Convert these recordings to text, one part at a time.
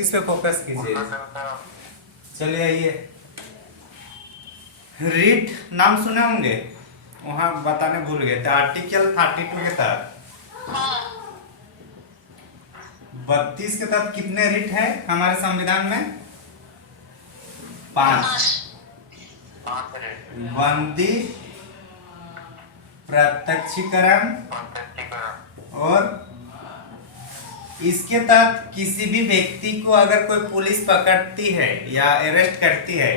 Practice पे focus कीजिए। चलिए आइए, रीट नाम सुने होंगे, वहां बताने भूल गए थे। आर्टिकल 32 के तहत 32 के तहत कितने रीट है हमारे संविधान में? 5। बंदी, प्रत्यक्षीकरण और इसके तहत किसी भी व्यक्ति को अगर कोई पुलिस पकड़ती है या अरेस्ट करती है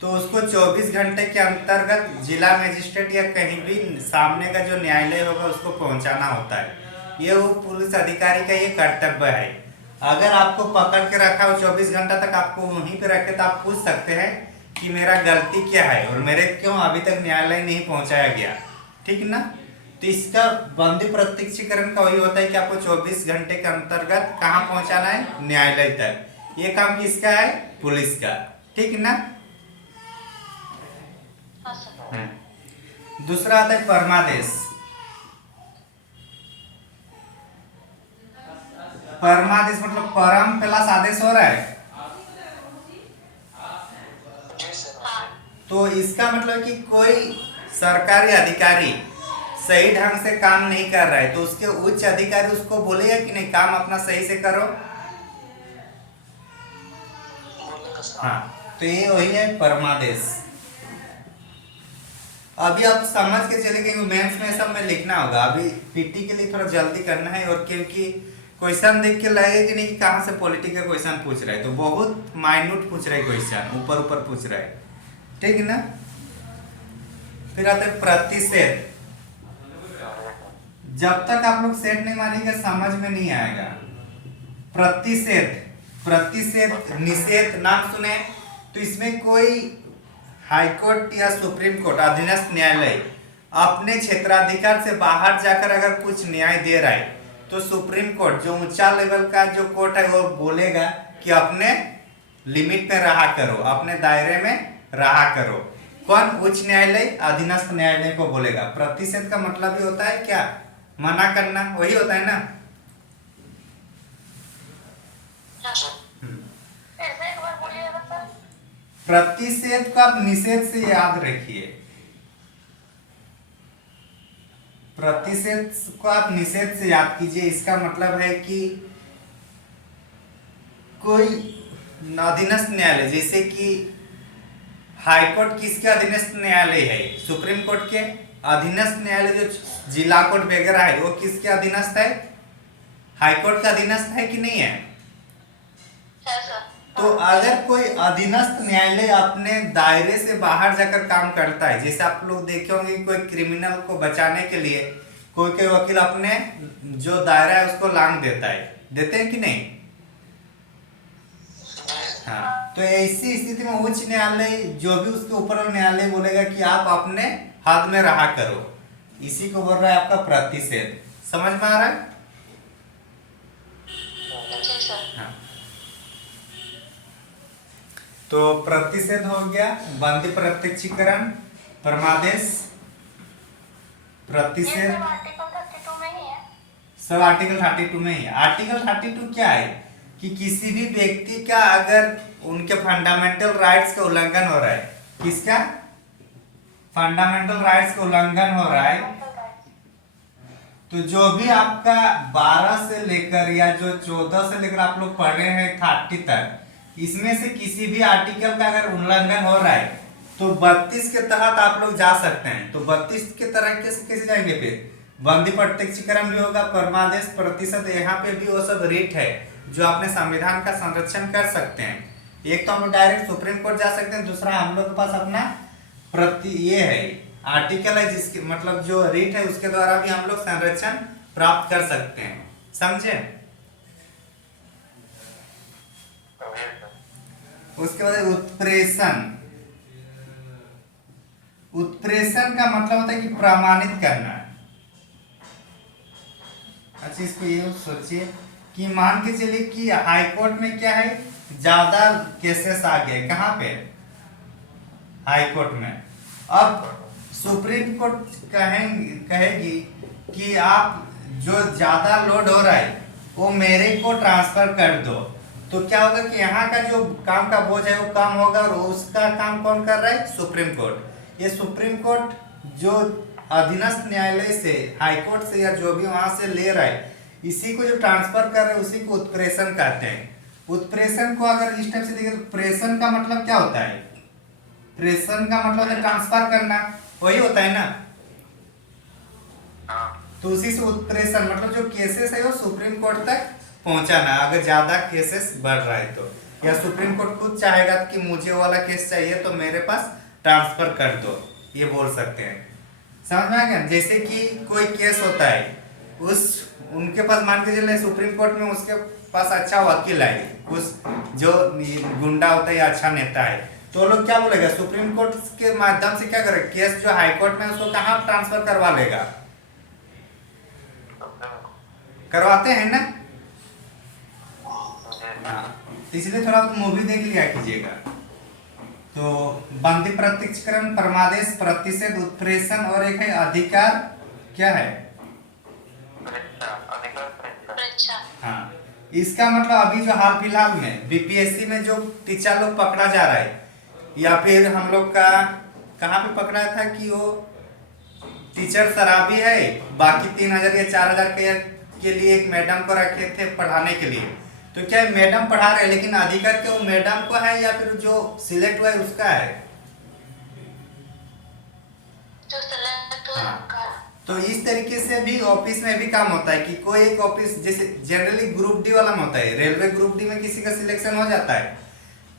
तो उसको 24 घंटे के अंतर्गत जिला मजिस्ट्रेट या कहीं भी सामने का जो न्यायालय होगा उसको पहुंचाना होता है। ये वो पुलिस अधिकारी का ये कर्तव्य है। अगर आपको पकड़ के रखा हो 24 घंटा तक आपको वहीं पे रखे तो आप पूछ सकते हैं कि मेरा गलती क्या है और मेरे क्यों अभी तक न्यायालय नहीं पहुंचाया गया, ठीक ना। तो इसका बंदी प्रत्यक्षीकरण का वही होता है कि आपको 24 घंटे के अंतर्गत कहाँ पहुंचाना है? न्यायालय तक। ये काम किसका है? पुलिस का, ठीक ना। दूसरा आता है परमादेश। परमादेश मतलब परम प्लस आदेश हो रहा है, तो इसका मतलब कि कोई सरकारी अधिकारी सही ढंग से काम नहीं कर रहा है तो उसके उच्च अधिकारी उसको बोलेगा कि नहीं काम अपना सही से करो। हाँ, तो ये वही है परमादेश। अभी आप समझ के चले गए मेंस में सब में लिखना होगा। अभी पीटी के लिए थोड़ा जल्दी करना है, और क्योंकि क्वेश्चन देख के लगेगा कि नहीं कि कहाँ से पॉलिटिकल क्वेश्चन पूछ रहा है, तो बहुत माइन्यूट पूछ रहा है क्वेश्चन, ऊपर ऊपर पूछ रहा है, ठीक है ना। फिर आता है प्रतिषेध। जब तक आप लोग सेट नहीं मारेंगे समझ में नहीं आएगा। प्रतिषेध, प्रतिषेध निषेध नाम सुने तो इसमें कोई हाईकोर्ट या सुप्रीम कोर्ट अधीनस्थ न्यायालय अपने क्षेत्राधिकार से बाहर जाकर अगर कुछ न्याय दे रहा है तो सुप्रीम कोर्ट जो ऊंचा लेवल का जो कोर्ट है वो बोलेगा कि अपने लिमिट में रहा करो, अपने दायरे में रहा करो। कौन? उच्च न्यायालय अधीनस्थ न्यायालय को बोलेगा। प्रतिषेध का मतलब भी होता है क्या? मना करना, वही होता है ना। प्रतिषेध को आप निषेध से याद रखिए। प्रतिषेध को आप निषेध से याद कीजिए। इसका मतलब है कि कोई अधीनस्थ न्यायालय, जैसे कि हाईकोर्ट किसके अधीनस्थ न्यायालय है? सुप्रीम कोर्ट के अधीनस्थ न्यायालय जो जिला कोर्ट वगैरह है वो किसके अधीनस्थ है? हाईकोर्ट का अधीनस्थ है कि नहीं है? तो अगर कोई अधीनस्थ न्यायालय अपने दायरे से बाहर जाकर काम करता है, जैसे आप लोग देखे होंगे कोई क्रिमिनल को बचाने के लिए कोई वकील अपने जो दायरा है उसको लांग देता है, देते हैं कि नहीं? हाँ, तो ऐसी स्थिति में उच्च न्यायालय जो भी उसके ऊपर वाला न्यायालय बोलेगा कि आप अपने हद में रहा करो। इसी को बोल रहा है आपका प्रतिषेध। समझ में आ रहा है? हाँ। तो प्रतिषेध हो गया, बंदी प्रत्यक्षीकरण, परमादेश, प्रतिषेध, सब आर्टिकल 32 में ही है। आर्टिकल 32 क्या है कि किसी भी व्यक्ति का अगर उनके फंडामेंटल राइट्स का उल्लंघन हो रहा है, किसका? फंडामेंटल राइट्स का उल्लंघन हो रहा है, तो जो भी आपका 12 से लेकर या जो 14 से लेकर आप लोग पढ़ रहे हैं 30 तक, इसमें से किसी भी आर्टिकल का अगर उल्लंघन हो रहा है तो 32 के तहत आप लोग जा सकते हैं। तो 32 के तरह कैसे जाएंगे? फिर बंदी प्रत्यक्षीकरण भी होगा, परमादेश, प्रतिषेध, यहाँ पे भी वो सब रीट है जो अपने संविधान का संरक्षण कर सकते हैं। एक तो हम लोग डायरेक्ट सुप्रीम कोर्ट जा सकते हैं, दूसरा हम लोग के पास अपना ये है आर्टिकल है जिसके मतलब जो रीट है उसके द्वारा भी हम लोग संरक्षण प्राप्त कर सकते हैं। समझे? उसके बाद उत्प्रेषण। उत्प्रेषण का मतलब होता है कि प्रमाणित करना। अच्छा, इसको ये सोचिए कि मान के चलिए कि हाईकोर्ट में क्या है, ज्यादा केसेस आ गए। कहाँ पे? हाईकोर्ट में। अब सुप्रीम कोर्ट कहेगी कि आप जो ज्यादा लोड हो रहा है वो मेरे को ट्रांसफर कर दो, तो क्या होगा कि यहाँ का जो काम का बोझ है वो कम होगा, और उसका काम कौन कर रहा है? Supreme court. ये सुप्रीम कोर्ट जो अधीनस्थ न्यायालय से, हाई कोर्ट से या जो भी वहां से ले रहा है, इसी को जो ट्रांसफर कर रहे हैं उसी को उत्प्रेषण कहते हैं। उत्प्रेषण को अगर इस टाइप से देखें तो प्रेषण का मतलब क्या होता है? प्रेषण का मतलब है ट्रांसफर करना, वही होता है ना। तो उसी से उत्प्रेषण मतलब जो केसेस है वो सुप्रीम कोर्ट तक पहुंचाना, अगर ज्यादा केसेस बढ़ रहा है तो, या सुप्रीम कोर्ट खुद चाहेगा कि मुझे वाला केस चाहिए तो मेरे पास ट्रांसफर कर दो, ये बोल सकते हैं। समझ में आ गया? जैसे कि कोई केस होता है, उस उनके पास मान के चले सुप्रीम कोर्ट में उसके पास अच्छा वकील है, उस जो गुंडा होता है या अच्छा नेता है, तो लोग क्या बोलेगा? सुप्रीम कोर्ट के माध्यम से क्या करे, केस जो हाई कोर्ट में उसको कहाँ ट्रांसफर करवा लेगा? करवाते हैं ना। तो इसलिए थोड़ा मूवी देख लिया कीजिएगा। तो बंदी प्रत्यक्षकरण, परमादेश, प्रतिषेध, उत्प्रेषण और एक है अधिकार, क्या है? हाँ, इसका मतलब अभी जो हाल फिलहाल में बीपीएससी में जो टीचर लोग पकड़ा जा रहा है, या फिर हम लोग का कहाँ पे पकड़ा था कि वो टीचर शराबी है, बाकी 3000 या 4000 के लिए एक मैडम को रखे थे पढ़ाने के लिए, तो क्या मैडम पढ़ा रहे लेकिन अधिकार के वो मैडम को है या फिर जो सिलेक्ट हुआ है उसका है? जो सिलेक्ट हुआ है। तो इस तरीके से भी ऑफिस में भी काम होता है कि कोई एक ऑफिस, जैसे जनरली ग्रुप डी वाला में होता है, रेलवे ग्रुप डी में किसी का सिलेक्शन हो जाता है,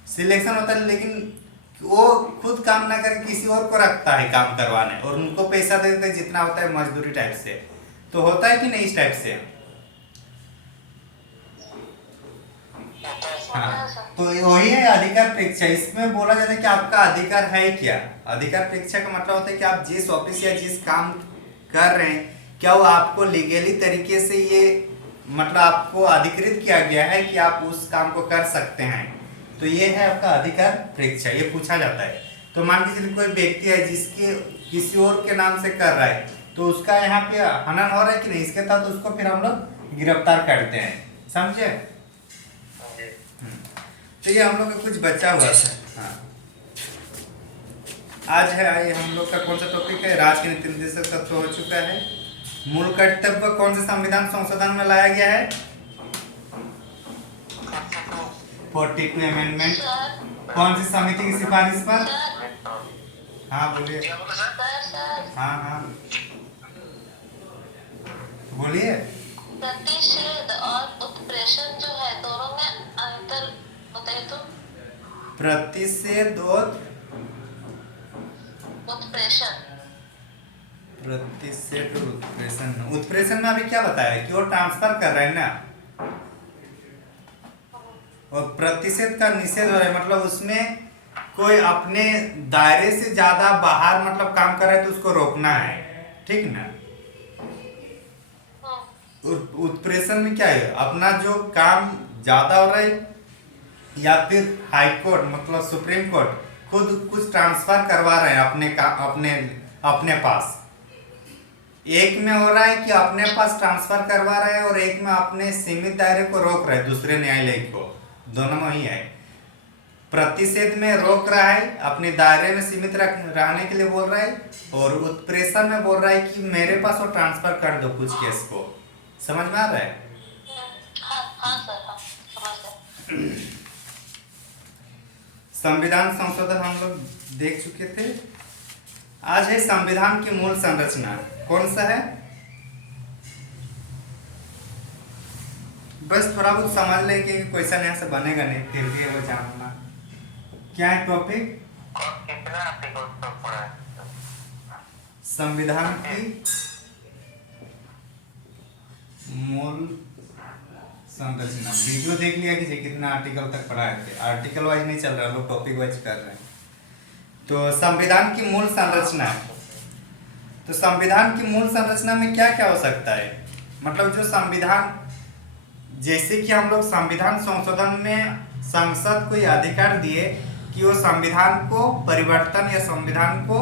सिलेक्शन होता है लेकिन वो खुद काम ना करके किसी और को रखता है काम करवाने, और उनको पैसा दे देते जितना होता है मजदूरी टाइप से। तो होता है कि नहीं इस टाइप से? हाँ, तो वही है अधिकार परीक्षा। इसमें बोला जाता है कि आपका अधिकार है क्या। अधिकार परीक्षा का मतलब होता है कि आप जिस ऑफिस या जिस काम कर रहे हैं, क्या वो आपको लीगली तरीके से ये मतलब आपको अधिकृत किया गया है कि आप उस काम को कर सकते हैं। तो ये है आपका अधिकार परीक्षा, ये पूछा जाता है। तो मान के चलिए कोई व्यक्ति है जिसके किसी और के नाम से कर रहा है, तो उसका यहाँ पे हनन हो रहा है कि नहीं, इसके तहत उसको फिर हम लोग गिरफ्तार करते हैं। समझे? तो ये हम लोग का कुछ बचा हुआ था। हाँ, आज है आइए हम लोग का कौन सा टॉपिक है? राज्य के नीति निर्देशक तत्व हो चुका है। मूल कर्तव्य कौन से संविधान संशोधन में लाया गया है? 42 अमेंडमेंट। कौन सी समिति की सिफारिश पर? हाँ बोलिए। हाँ हाँ बोलिए। प्रतिषेध और उत्प्रेषण जो है दोनों में अंतर बताइए तो। प्रतिषेध और उत्प्रेषण। प्रतिषेध और उत्प्रेषण। उत्प्रेषण में अभी क्या बताया कि वो ट्रांसफर कर रहे हैं ना, और प्रतिषेध का निषेध हो रहा है, मतलब उसमें कोई अपने दायरे से ज्यादा बाहर मतलब काम कर रहा है तो उसको रोकना है, ठीक ना। उत्प्रेषण में क्या है? अपना जो काम ज्यादा हो रहा है या फिर हाई कोर्ट मतलब सुप्रीम कोर्ट खुद कुछ ट्रांसफर करवा रहे हैं अपने पास। एक में हो रहा है कि अपने पास ट्रांसफर करवा रहे हैं, और एक में अपने सीमित दायरे को रोक रहे हैं दूसरे न्यायालय को। दोनों में ही है। प्रतिषेध में रोक रहा है, अपने दायरे में सीमित रहने के लिए बोल रहा है, और उत्प्रेषण में बोल रहा है कि मेरे पास वो ट्रांसफर कर दो कुछ केस को। समझ में आ रहा है? हाँ सर, हाँ समझ गए। संविधान संशोधन हम लोग देख चुके थे। आज है संविधान की मूल संरचना। कौन सा है? बस थोड़ा बहुत समझ लें कि क्वेश्चन यहाँ से बनेगा नहीं, फिर भी वो जानना। क्या है टॉपिक? संविधान की मूल संरचना। वीडियो देख लिया कि कितना आर्टिकल तक पढ़ाए थे। आर्टिकल वाइज नहीं चल रहा, लोग टॉपिक वाइज कर रहे हैं। तो संविधान की मूल संरचना। तो संविधान की मूल संरचना में क्या क्या हो सकता है? मतलब जो संविधान, जैसे कि हम लोग संविधान संशोधन में संसद को यह अधिकार दिए कि वो संविधान को परिवर्तन या संविधान को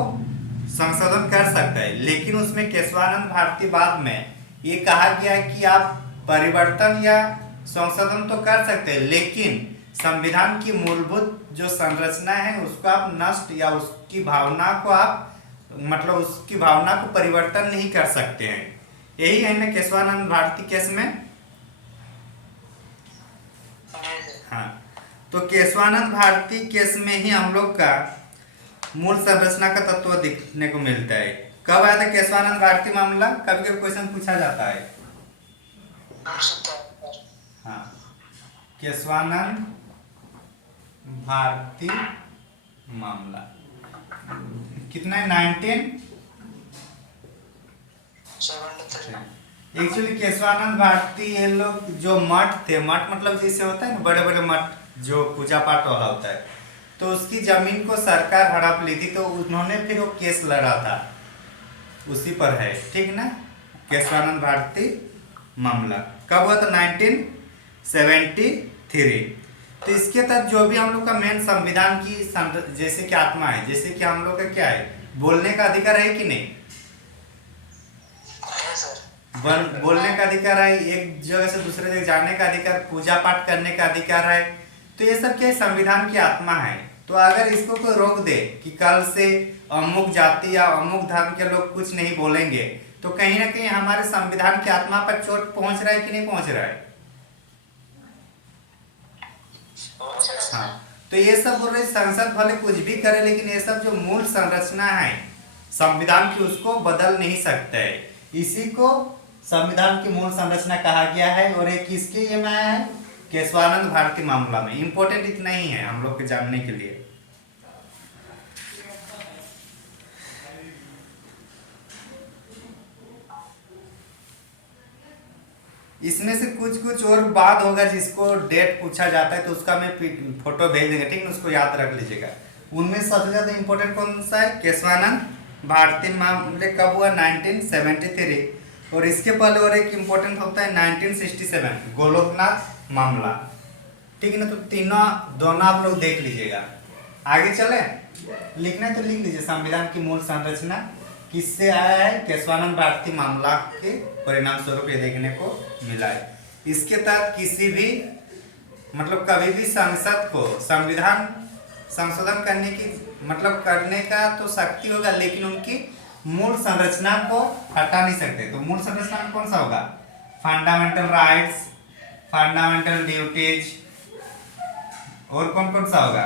संशोधन कर सकता है, लेकिन उसमें केशवानंद भारती बाद में ये कहा गया है कि आप परिवर्तन या संशोधन तो कर सकते हैं, लेकिन संविधान की मूलभूत जो संरचना है उसको आप नष्ट या उसकी भावना को आप मतलब उसकी भावना को परिवर्तन नहीं कर सकते हैं। यही है ना केशवानंद भारती केस में। हाँ, तो केशवानंद भारती केस में ही हम लोग का मूल संरचना का तत्व दिखने को मिलता है। कब आया था केशवानंद भारती मामला? कभी कभी क्वेश्चन पूछा जाता है। हाँ, केशवानंद भारती मामला कितना है? 1973। एक्चुअली केशवानंद भारती ये लोग जो मठ थे, मठ मतलब जैसे होता है ना बड़े बड़े मठ जो पूजा पाठ वाला होता है, तो उसकी जमीन को सरकार हड़प ली थी, तो उन्होंने फिर वो केस लड़ा था, उसी पर है, ठीक ना। केशवानंद भारती मामला कब हुआ था? 1973। तो इसके तहत जो भी हम लोग का मेन संविधान की जैसे कि आत्मा है, जैसे कि हम लोग का क्या है, बोलने का अधिकार है कि नहीं? बोलने का अधिकार है, एक जगह से दूसरे जगह जाने का अधिकार, पूजा पाठ करने का अधिकार है। तो ये सब क्या संविधान की आत्मा है। तो अगर इसको कोई रोक दे कि कल से अमुक जाति या अमुक धर्म के लोग कुछ नहीं बोलेंगे, तो कहीं ना कहीं हमारे संविधान की आत्मा पर चोट पहुंच रहा है कि नहीं पहुंच रहा है? हाँ, तो ये सब बोल रहे संसद भले कुछ भी करे, लेकिन ये सब जो मूल संरचना है संविधान की उसको बदल नहीं सकता है। इसी को संविधान की मूल संरचना कहा गया है। और एक किसके ये में आया है? केशवानंद भारती मामला में। इंपॉर्टेंट इतना ही है हम लोग के जानने के लिए। इसमें से कुछ कुछ और बात होगा जिसको डेट पूछा जाता है, तो उसका मैं फोटो भेज देंगे, ठीक है, उसको याद रख लीजिएगा। उनमें सबसे ज्यादा इंपॉर्टेंट कौन सा है? केशवानंद भारती मामले कब हुआ? 1973। और इसके पहले और एक इंपॉर्टेंट होता है 1967 गोलोकनाथ मामला, ठीक है ना। तो तीनों दोनों आप लोग देख लीजिएगा। आगे चले, लिखना है तो लिख लीजिए। संविधान की मूल संरचना किससे आया है? केशवानंद भारती मामला के परिणाम स्वरूप ये देखने को मिला है। इसके तहत किसी भी मतलब कभी भी संसद को संविधान संशोधन करने की मतलब करने का तो शक्ति होगा, लेकिन उनकी मूल संरचना को हटा नहीं सकते। तो मूल संरचना में कौन सा होगा? फंडामेंटल राइट्स, फंडामेंटल ड्यूटीज, और कौन कौन सा होगा?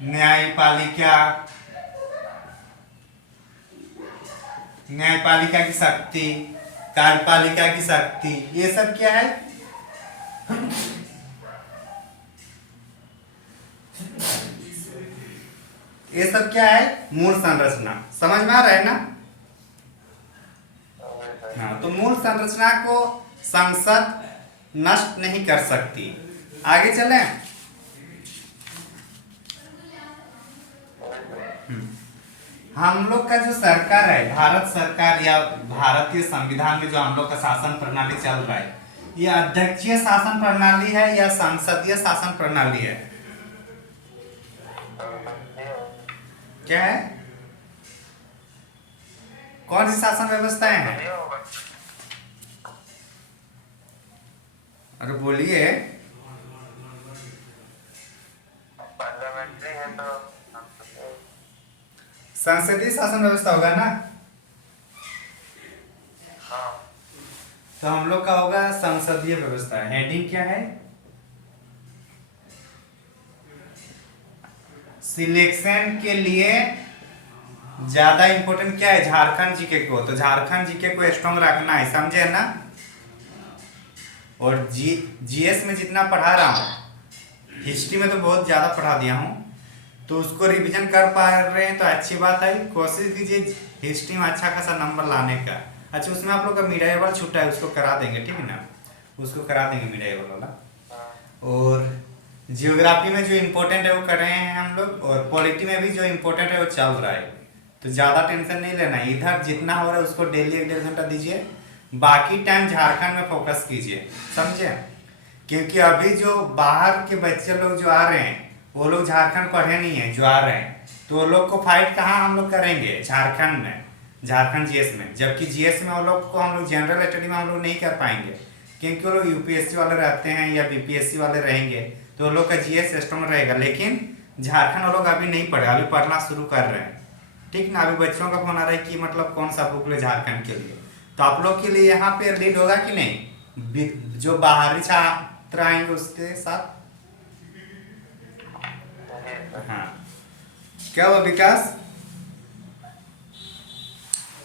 न्यायपालिका, न्यायपालिका की शक्ति, कार्यपालिका की शक्ति, ये सब क्या है? ये सब क्या है? मूल संरचना। समझ में आ रहा है ना? हाँ, तो मूल संरचना को संसद नष्ट नहीं कर सकती। आगे चले। हम लोग का जो सरकार है, भारत सरकार या भारतीय संविधान में जो हम लोग का शासन प्रणाली चल रहा है, ये अध्यक्षीय शासन प्रणाली है या संसदीय शासन प्रणाली है? क्या है? कौन सी शासन व्यवस्थाएं हैं? अरे बोलिए। संसदीय शासन व्यवस्था होगा ना? तो हम लोग का होगा संसदीय व्यवस्था। हेडिंग क्या है? सिलेक्शन के लिए ज्यादा इंपॉर्टेंट क्या है? झारखंड जीके को। तो झारखंड जीके को स्ट्रॉन्ग रखना है, समझे ना। और जीएस में जितना पढ़ा रहा हूँ, हिस्ट्री में तो बहुत ज्यादा पढ़ा दिया हूँ, तो उसको रिवीजन कर पा रहे हैं तो अच्छी बात है। कोशिश कीजिए हिस्ट्री में अच्छा खासा नंबर लाने का। अच्छा, उसमें आप लोग का मीडिएवल छूटा है, उसको करा देंगे, ठीक है ना, उसको करा देंगे मीडिएवल वाला। और जियोग्राफी में जो इम्पोर्टेंट है वो कर रहे हैं हम लोग, और पॉलिटी में भी जो इम्पोर्टेंट है वो चल रहा है। तो ज़्यादा टेंशन नहीं लेना है। इधर जितना हो रहा है उसको डेली 1-1.5 घंटा दीजिए, बाकी टाइम झारखंड में फोकस कीजिए, समझे। क्योंकि अभी जो बाहर के बच्चे लोग जो आ रहे हैं वो लोग झारखंड पढ़े नहीं है, जो आ रहे हैं, तो वो लोग को फाइट कहाँ हम लोग करेंगे? झारखंड में, झारखंड जीएस में। जबकि जीएस में वो लोग को हम लोग जनरल स्टडी में हम लोग नहीं कर पाएंगे, क्योंकि वो लोग यूपीएससी वाले रहते हैं या बीपीएससी वाले रहेंगे तो वो लोग का जीएस सिस्टम रहेगा। लेकिन झारखंड वो लोग अभी नहीं पढ़े, अभी पढ़ना शुरू कर रहे हैं। ठीक ना, अभी बच्चों का फोन आ रहा है कि मतलब कौन सा बुक ले झारखंड के लिए। तो आप लोग के लिए यहाँ पे लीड होगा कि नहीं, जो बाहरी छात्र आएंगे उसके साथ। हाँ, क्या हुआ विकास?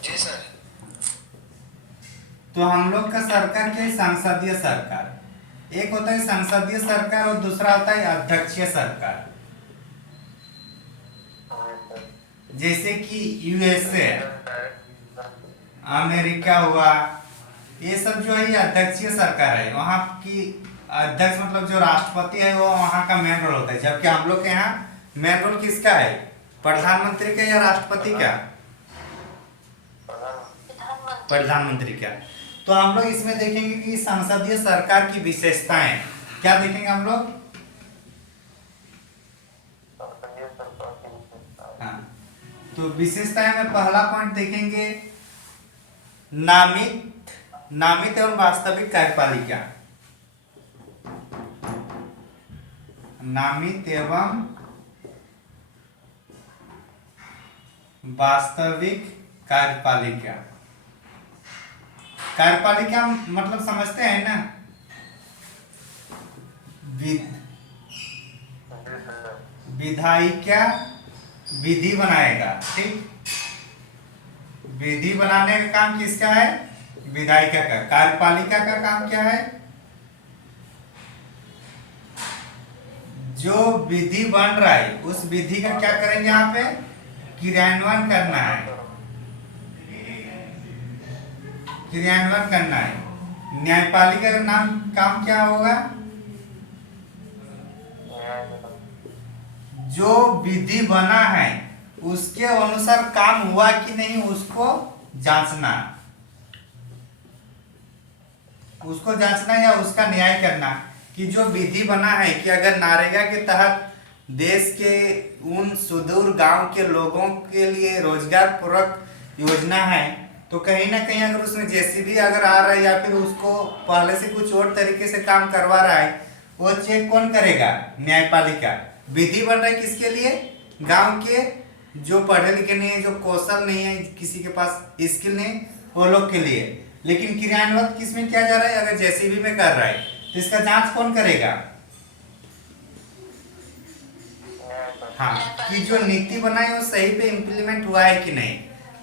जी सर। तो हम लोग का सरकार क्या है, संसदीय सरकार। एक होता है संसदीय सरकार और दूसरा होता है अध्यक्षीय सरकार। जैसे कि यूएसए, अमेरिका हुआ, ये सब जो है ये अध्यक्षीय सरकार है। वहाँ की अध्यक्ष मतलब जो राष्ट्रपति है वो वहाँ का मेन रोल होता है। जबकि हम लोग के यहाँ मेन रोल किसका है, प्रधानमंत्री का या राष्ट्रपति का? प्रधानमंत्री का। तो हम लोग इसमें देखेंगे कि संसदीय सरकार की विशेषताएं क्या देखेंगे हम लोग। हाँ, तो विशेषताएं में पहला पॉइंट देखेंगे नामित एवं वास्तविक कार्यपालिका। नामित एवं वास्तविक कार्यपालिका। कार्यपालिका मतलब समझते हैं ना, विधायिका विधि बनाएगा। ठीक, विधि बनाने का काम किसका है, विधायिका का। कार्यपालिका का काम क्या है, जो विधि बन रहा है उस विधि का क्या करेंगे, यहाँ पे क्रियान्वयन करना है। क्रियान्वयन करना है। न्यायपालिका का नाम काम क्या होगा, जो विधि बना है उसके अनुसार काम हुआ कि नहीं उसको जांचना, या उसका न्याय करना कि जो विधि बना है कि अगर नरेगा के तहत देश के उन सुदूर गांव के लोगों के लिए रोजगार पूरक योजना है तो कहीं ना कहीं अगर उसमें जेसीबी अगर आ रहा है या फिर उसको पहले से कुछ और तरीके से काम करवा रहा है, वो चेक कौन करेगा, न्यायपालिका। विधि बन रहा है किसके लिए, गांव के जो पढ़े लिखे नहीं है, जो कौशल नहीं है, किसी के पास स्किल नहीं, वो लोग के लिए। लेकिन क्रियान्वित किसमें किया जा रहा है, अगर जेसीबी में कर रहा है तो इसका जांच कौन करेगा। हाँ, कि जो नीति बनाई वो सही पे इम्प्लीमेंट हुआ है कि नहीं,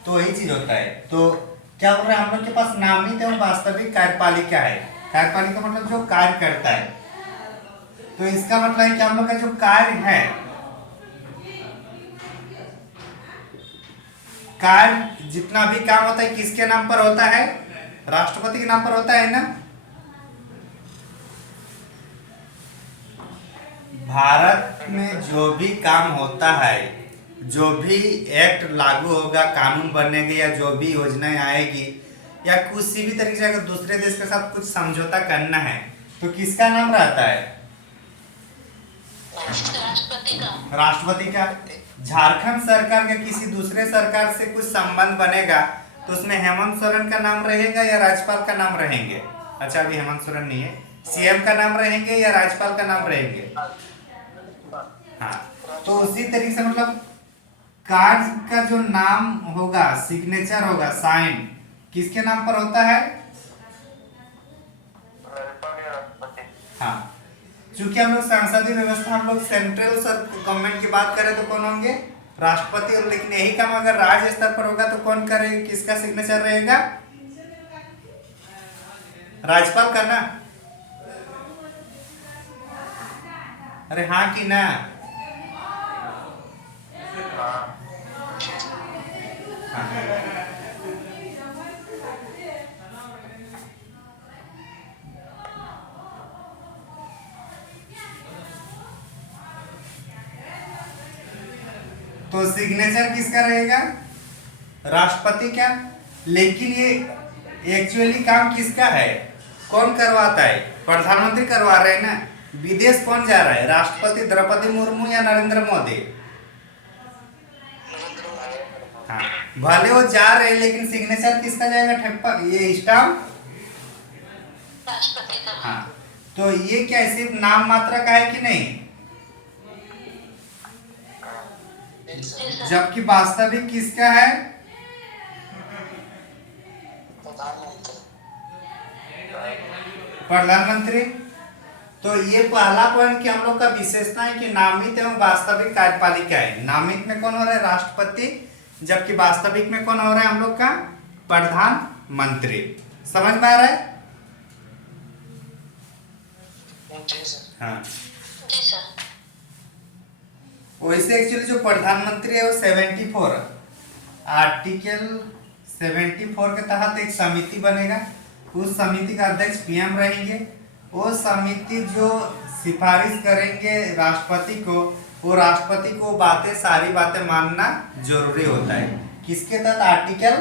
तो वही चीज होता है। तो क्या बोल रहे हैं हम लोग के पास नामित एवं वास्तविक कार्यपालिका है। कार्यपालिका मतलब जो कार्य करता है, तो इसका मतलब है कि हम लोग का जो कार्य है, कार्य जितना भी काम होता है किसके नाम पर होता है, राष्ट्रपति के नाम पर होता है ना। भारत में जो भी काम होता है, जो भी एक्ट लागू होगा, कानून बनेगा या जो भी योजनाएं आएगी या किसी भी तरीके से अगर दूसरे देश के साथ कुछ समझौता करना है तो किसका नाम रहता है, राष्ट्रपति का। झारखंड सरकार का किसी दूसरे सरकार से कुछ संबंध बनेगा तो उसमें हेमंत सोरेन का नाम रहेगा या राज्यपाल का नाम रहेंगे। अच्छा, अभी हेमंत सोरेन नहीं है, सीएम का नाम रहेंगे या राज्यपाल का नाम रहेंगे। हाँ, तो उसी तरीके से मतलब कार्ड का जो नाम होगा, सिग्नेचर होगा, साइन किसके नाम पर होता है। हाँ, चूंकि हम लोग संसदीय व्यवस्था, हम लोग सेंट्रल गवर्नमेंट की बात करें तो कौन होंगे, राष्ट्रपति। और लेकिन यही काम अगर राज्य स्तर पर होगा तो कौन करेगा, किसका सिग्नेचर रहेगा, राज्यपाल का ना। अरे हाँ कि ना। तो सिग्नेचर किसका रहेगा, राष्ट्रपति का। लेकिन ये एक्चुअली काम किसका है, कौन करवाता है, प्रधानमंत्री करवा रहे हैं ना। विदेश कौन जा रहा है, राष्ट्रपति द्रौपदी मुर्मू या नरेंद्र मोदी। हाँ, भले वो जा रहे हैं लेकिन सिग्नेचर किसका जाएगा, ठप्पा, ये स्टाम्प राष्ट्रपति का। हाँ, तो ये क्या सिर्फ नाम मात्र का है कि नहीं? जी सर। जबकि वास्तविक किसका है? प्रधानमंत्री। तो ये पहला पॉइंट कि हम लोग का विशेषता है कि नामित एवं वास्तविक कार्यपालिका है। नामित में कौन हो रहा है? राष्ट्रपति। जबकि वास्तविक में कौन हो रहा है हम लोग का? प्रधानमंत्री। समझ में आ रहा है? हाँ, जी सर। वैसे एक्चुअली जो प्रधानमंत्री है वो 74 आर्टिकल 74 के तहत एक समिति बनेगा। उस समिति का अध्यक्ष पीएम रहेंगे। वो समिति जो सिफारिश करेंगे राष्ट्रपति को, वो राष्ट्रपति को सारी बातें मानना जरूरी होता है। किसके तहत? आर्टिकल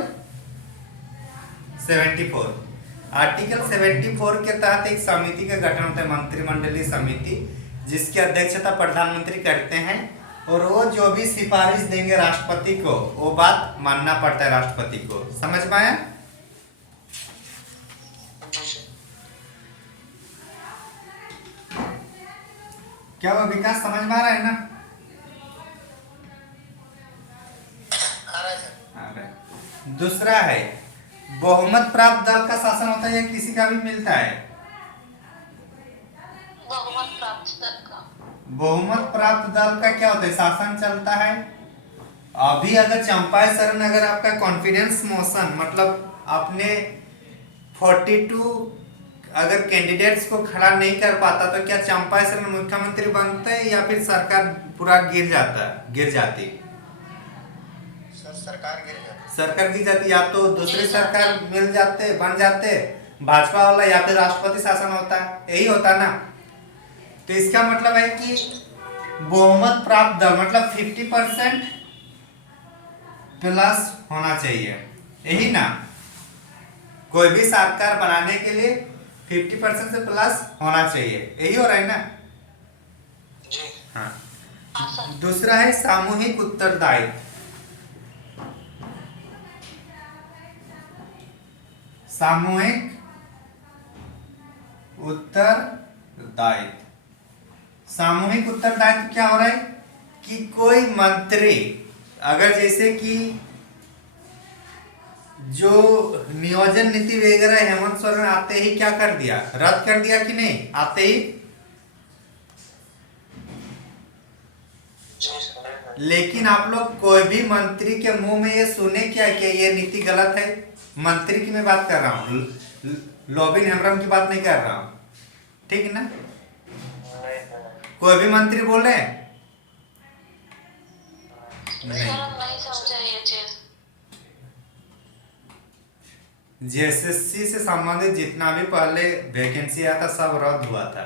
74। आर्टिकल 74 के तहत एक समिति का गठन होता है, मंत्रिमंडलीय समिति, जिसकी अध्यक्षता प्रधानमंत्री करते हैं। और वो जो भी सिफारिश देंगे राष्ट्रपति को, वो बात मानना पड़ता है राष्ट्रपति को। समझ में आया? क्या वो विकास समझ में आ रहा है ना? आ रहा है। दूसरा है बहुमत प्राप्त दल का शासन होता है या किसी का भी मिलता है? बहुमत प्राप्त दल का। बहुमत प्राप्त दल का क्या होता है? शासन चलता है। अभी अगर चंपाई शरण अगर आपका कॉन्फिडेंस मोशन मतलब आपने 42 अगर कैंडिडेट्स को खड़ा नहीं कर पाता तो क्या चंपाई शरण मुख्यमंत्री बनते हैं या फिर सरकार पूरा गिर जाती? सरकार गिर जाती, या तो दूसरी सरकार मिल जाते बन जाते भाजपा वाला, या फिर राष्ट्रपति शासन होता। यही होता ना। तो इसका मतलब है कि बहुमत प्राप्त दल मतलब 50% प्लस होना चाहिए, यही ना? कोई भी सरकार बनाने के लिए 50% से प्लस होना चाहिए, यही हो रहा है ना? जी हाँ। दूसरा है सामूहिक उत्तरदायित्व। सामूहिक उत्तरदायित्व। सामूहिक उत्तरदायित्व क्या हो रहा है कि कोई मंत्री अगर जैसे कि जो नियोजन नीति वगैरह हेमंत सोरेन आते ही क्या कर दिया? रद्द कर दिया कि नहीं? आते ही। लेकिन आप लोग कोई भी मंत्री के मुंह में ये सुने क्या कि ये नीति गलत है? मंत्री की मैं बात कर रहा हूँ, लॉबिन हेमरम की बात नहीं कर रहा हूँ, ठीक है ना? कोई भी मंत्री बोले नहीं समझा ये चीज। जेएसएससी से संबंधित जितना भी पहले वैकेंसी आया था सब रद्द हुआ था।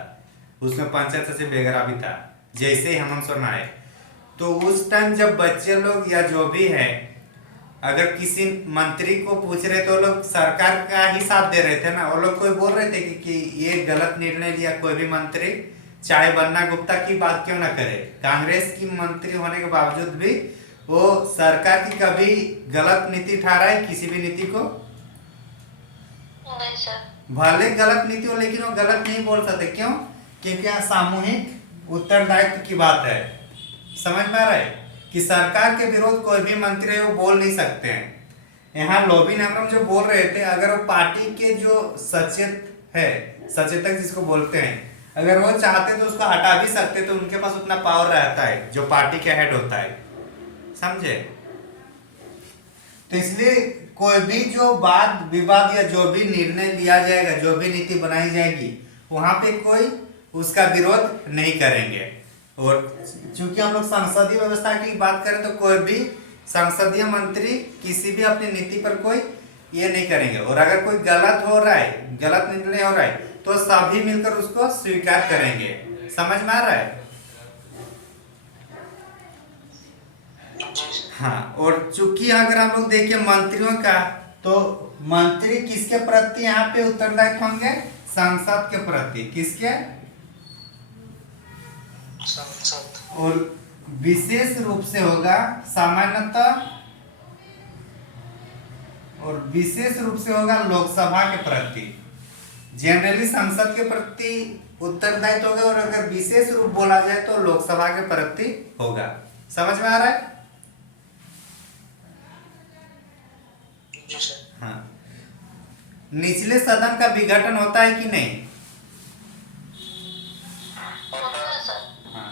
उसमें पंचायत सचिव वगैरह भी था जैसे ही हेमंत सोरेन आए। तो उस टाइम जब बच्चे लोग या जो भी है अगर किसी मंत्री को पूछ रहे तो लोग सरकार का ही साथ दे रहे थे ना। वो लोग कोई बोल रहे थे कि ये गलत निर्णय लिया कोई भी मंत्री, चाहे बन्ना गुप्ता की बात क्यों ना करे, कांग्रेस की मंत्री होने के बावजूद भी वो सरकार की कभी गलत नीति ठहराए किसी भी नीति को? नहीं सर। भले गलत नीति हो लेकिन वो गलत नहीं बोल सकते। क्यों? क्योंकि यहाँ सामूहिक उत्तरदायित्व की बात है। समझ में आ रहा है कि सरकार के विरोध कोई भी मंत्री है वो बोल नहीं सकते हैं। यहाँ लॉबिन हेमरम जो बोल रहे थे, अगर वो पार्टी के जो सचेतक जिसको बोलते हैं, अगर वो चाहते तो उसको हटा भी सकते, तो उनके पास उतना पावर रहता है जो पार्टी के हेड होता है। समझे? तो इसलिए कोई भी जो वाद विवाद या जो भी निर्णय लिया जाएगा, जो भी नीति बनाई जाएगी, वहां पे कोई उसका विरोध नहीं करेंगे। और चूंकि हम लोग संसदीय व्यवस्था की बात करें तो कोई भी संसदीय मंत्री किसी भी अपनी नीति पर कोई ये नहीं करेंगे। और अगर कोई गलत हो रहा है, गलत निर्णय हो रहा है, तो सभी मिलकर उसको स्वीकार करेंगे। समझ में आ रहा है? हाँ। और चूंकि अगर हम लोग देखें मंत्रियों का, तो मंत्री किसके प्रति यहाँ पे उत्तरदायित्व होंगे? संसद के प्रति। किसके? संसद। और विशेष रूप से होगा सामान्यतः, और विशेष रूप से होगा लोकसभा के प्रति। जनरली संसद के प्रति उत्तरदायित्व होगा, और अगर विशेष रूप बोला जाए तो लोकसभा के प्रति होगा। समझ में आ रहा है? जी सर। हाँ। निचले सदन का विघटन होता है कि नहीं? होता है सर। हाँ।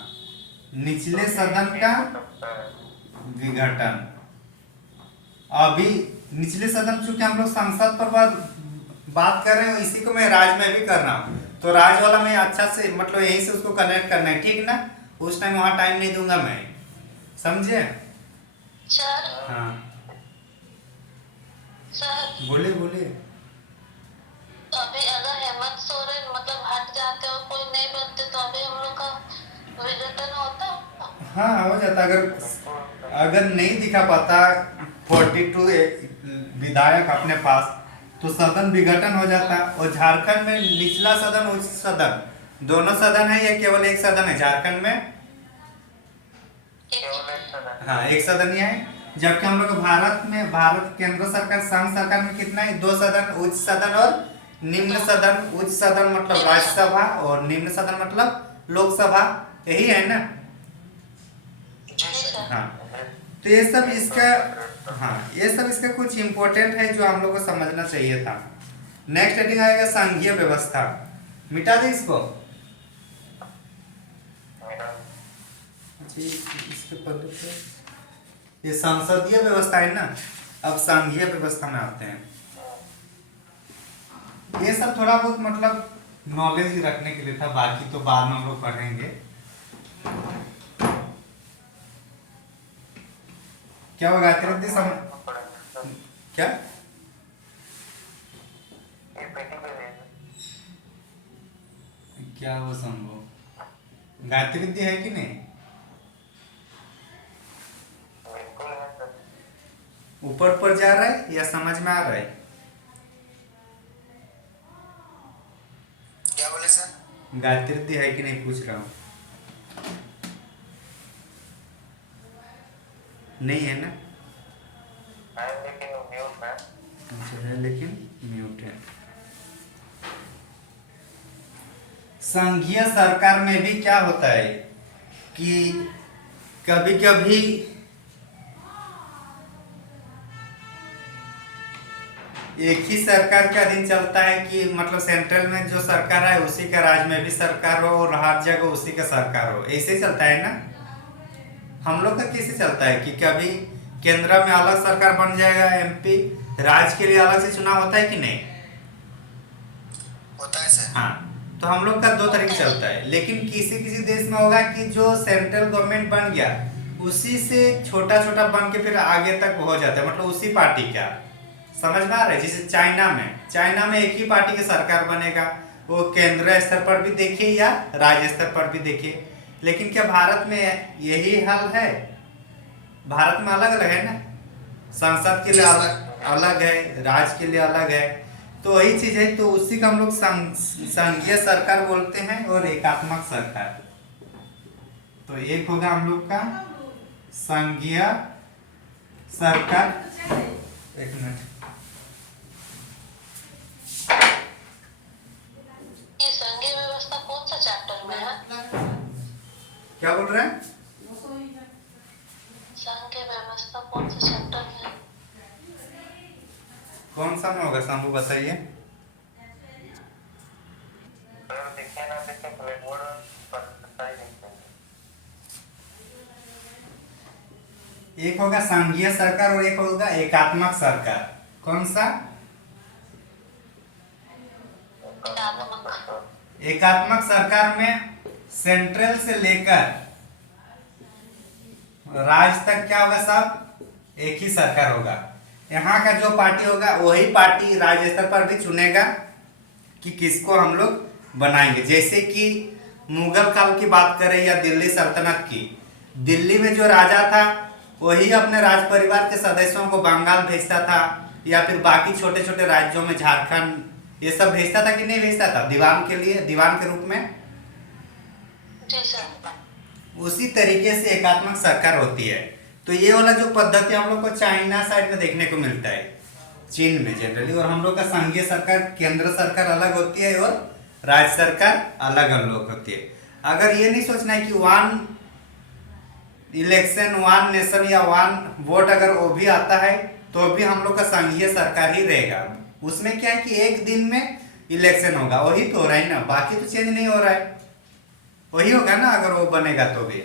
निचले सदन का विघटन। अभी निचले सदन, चूंकि हम लोग संसद पर बात कर रहे हैं, इसी को मैं राज में भी कर रहा हूँ, तो राज वाला मैं अच्छा से मतलब यहीं से उसको कनेक्ट करना है, ठीक ना? उस टाइम वहां टाइम नहीं दूंगा मैं, समझे? सर हाँ सर बोलिए बोलिए। तो अभी अगर हेमंत सोरेन मतलब हट जाते और कोई नहीं बनते तो अभी हम लोग का विघटन होता। हाँ हो जाता, अगर अगर नहीं दिखा पाता 42 विधायक अपने पास, तो सदन विघटन हो जाता। और झारखंड में निचला सदन उच्च सदन दोनों सदन है या केवल एक सदन है झारखंड में? हाँ एक सदन ही है। जबकि हम लोग भारत में, भारत केंद्र सरकार संघ सरकार में कितना है? 2 सदन, उच्च सदन और निम्न सदन। उच्च सदन मतलब राज्यसभा और निम्न सदन मतलब लोकसभा, यही है ना? जी सर। हाँ तो ये सब इसका, हाँ ये सब इसका कुछ इम्पोर्टेंट है जो हम लोग को समझना चाहिए था। नेक्स्ट हेडिंग आएगा संघीय व्यवस्था। मिटा दे इसको। जी इसके पहले तो ये संसदीय व्यवस्था है ना, अब संघीय व्यवस्था में आते हैं। ये सब थोड़ा बहुत मतलब नॉलेज ही रखने के लिए था, बाकी तो बाद में हम लोग पढ़ेंगे। क्या होगा गायत्री समझ क्या? क्या वो संभव गायत्री है कि नहीं? ऊपर पर जा रहा है या समझ में आ रहा है? क्या बोले सर? गायत्री है कि नहीं पूछ रहा हूँ। नहीं है ना? अच्छा है लेकिन म्यूट है। संघीय सरकार में भी क्या होता है कि कभी कभी एक ही सरकार का अधीन चलता है, कि मतलब सेंट्रल में जो सरकार है उसी का राज्य में भी सरकार हो और हर जगह उसी का सरकार हो, ऐसे चलता है ना? हम लोग का कैसे चलता है कि कभी केंद्र में अलग सरकार बन जाएगा एमपी, राज्य के लिए अलग से चुनाव होता है कि नहीं? होता है सर। हाँ तो हम लोग का 2 तरीके चलता है, लेकिन किसी किसी देश में होगा कि जो सेंट्रल गवर्नमेंट बन गया उसी से छोटा छोटा बन के फिर आगे तक हो जाता है, मतलब उसी पार्टी का। समझ में आ रहा है? जैसे चाइना में एक ही पार्टी की सरकार बनेगा, वो केंद्र स्तर पर भी देखिए या राज्य स्तर पर भी देखिए। लेकिन क्या भारत में यही हाल है? भारत में अलग अलग है ना, संसद के लिए अलग अलग है, राज्य के लिए अलग है, तो वही चीज है। तो उसी का हम लोग संघीय सरकार बोलते हैं और एकात्मक सरकार। तो एक होगा हम लोग का संघीय सरकार। एक मिनट, ये संघीय व्यवस्था कौन सा चैप्टर में है? क्या बोल रहे हैं? संघीय व्यवस्था कौन सा चैप्टर में है? कौन सा में होगा शंभू बताइए। एक होगा संघीय सरकार और एक होगा एकात्मक सरकार। कौन सा? एकात्मक सरकार में सेंट्रल से लेकर राज्य तक क्या होगा, सब एक ही सरकार होगा। यहाँ का जो पार्टी होगा वही पार्टी राज्य स्तर पर भी चुनेगा कि किसको हम लोग बनाएंगे। जैसे कि मुगल काल की बात करें या दिल्ली सल्तनत की, दिल्ली में जो राजा था वही अपने राज परिवार के सदस्यों को बंगाल भेजता था, या फिर बाकी छोटे छोटे राज्यों में झारखंड ये सब भेजता था कि नहीं भेजता था, दीवान के लिए, दीवान के रूप में। जी सर। उसी तरीके से एकात्मक सरकार होती है। तो ये वाला जो पद्धति हम लोग को चाइना साइड में देखने को मिलता है। चीन में जनरली। और हम लोग का संघीय सरकार, केंद्र सरकार अलग होती है और राज्य सरकार अलग अलग होती है। अगर ये नहीं सोचना है कि वन इलेक्शन वन नेशन या वन वोट अगर वो भी आता है तो भी हम लोग का संघीय सरकार ही रहेगा। उसमें क्या है कि एक दिन में इलेक्शन होगा, वही तो हो रहा है ना, बाकी तो चेंज नहीं हो रहा है, वही होगा ना अगर वो बनेगा तो भी।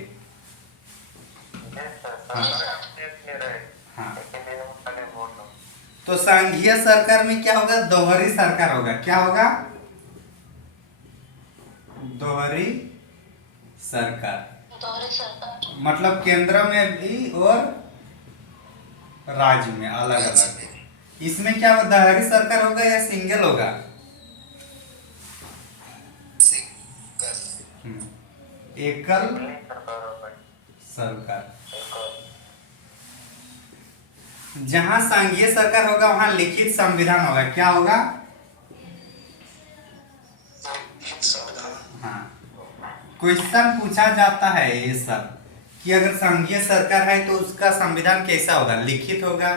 हाँ, तो संघीय सरकार में क्या होगा, दोहरी सरकार होगा। क्या होगा, दोहरी सरकार। दोहरी सरकार। मतलब केंद्र में भी और राज्य में अलग अलग। इसमें क्या होगा, दोहरी सरकार होगा या सिंगल होगा? एकल सरकार। जहां संघीय सरकार होगा वहां लिखित संविधान होगा। क्या होगा? हाँ, क्वेश्चन पूछा जाता है ये सब कि अगर संघीय सरकार है तो उसका संविधान कैसा होगा, लिखित होगा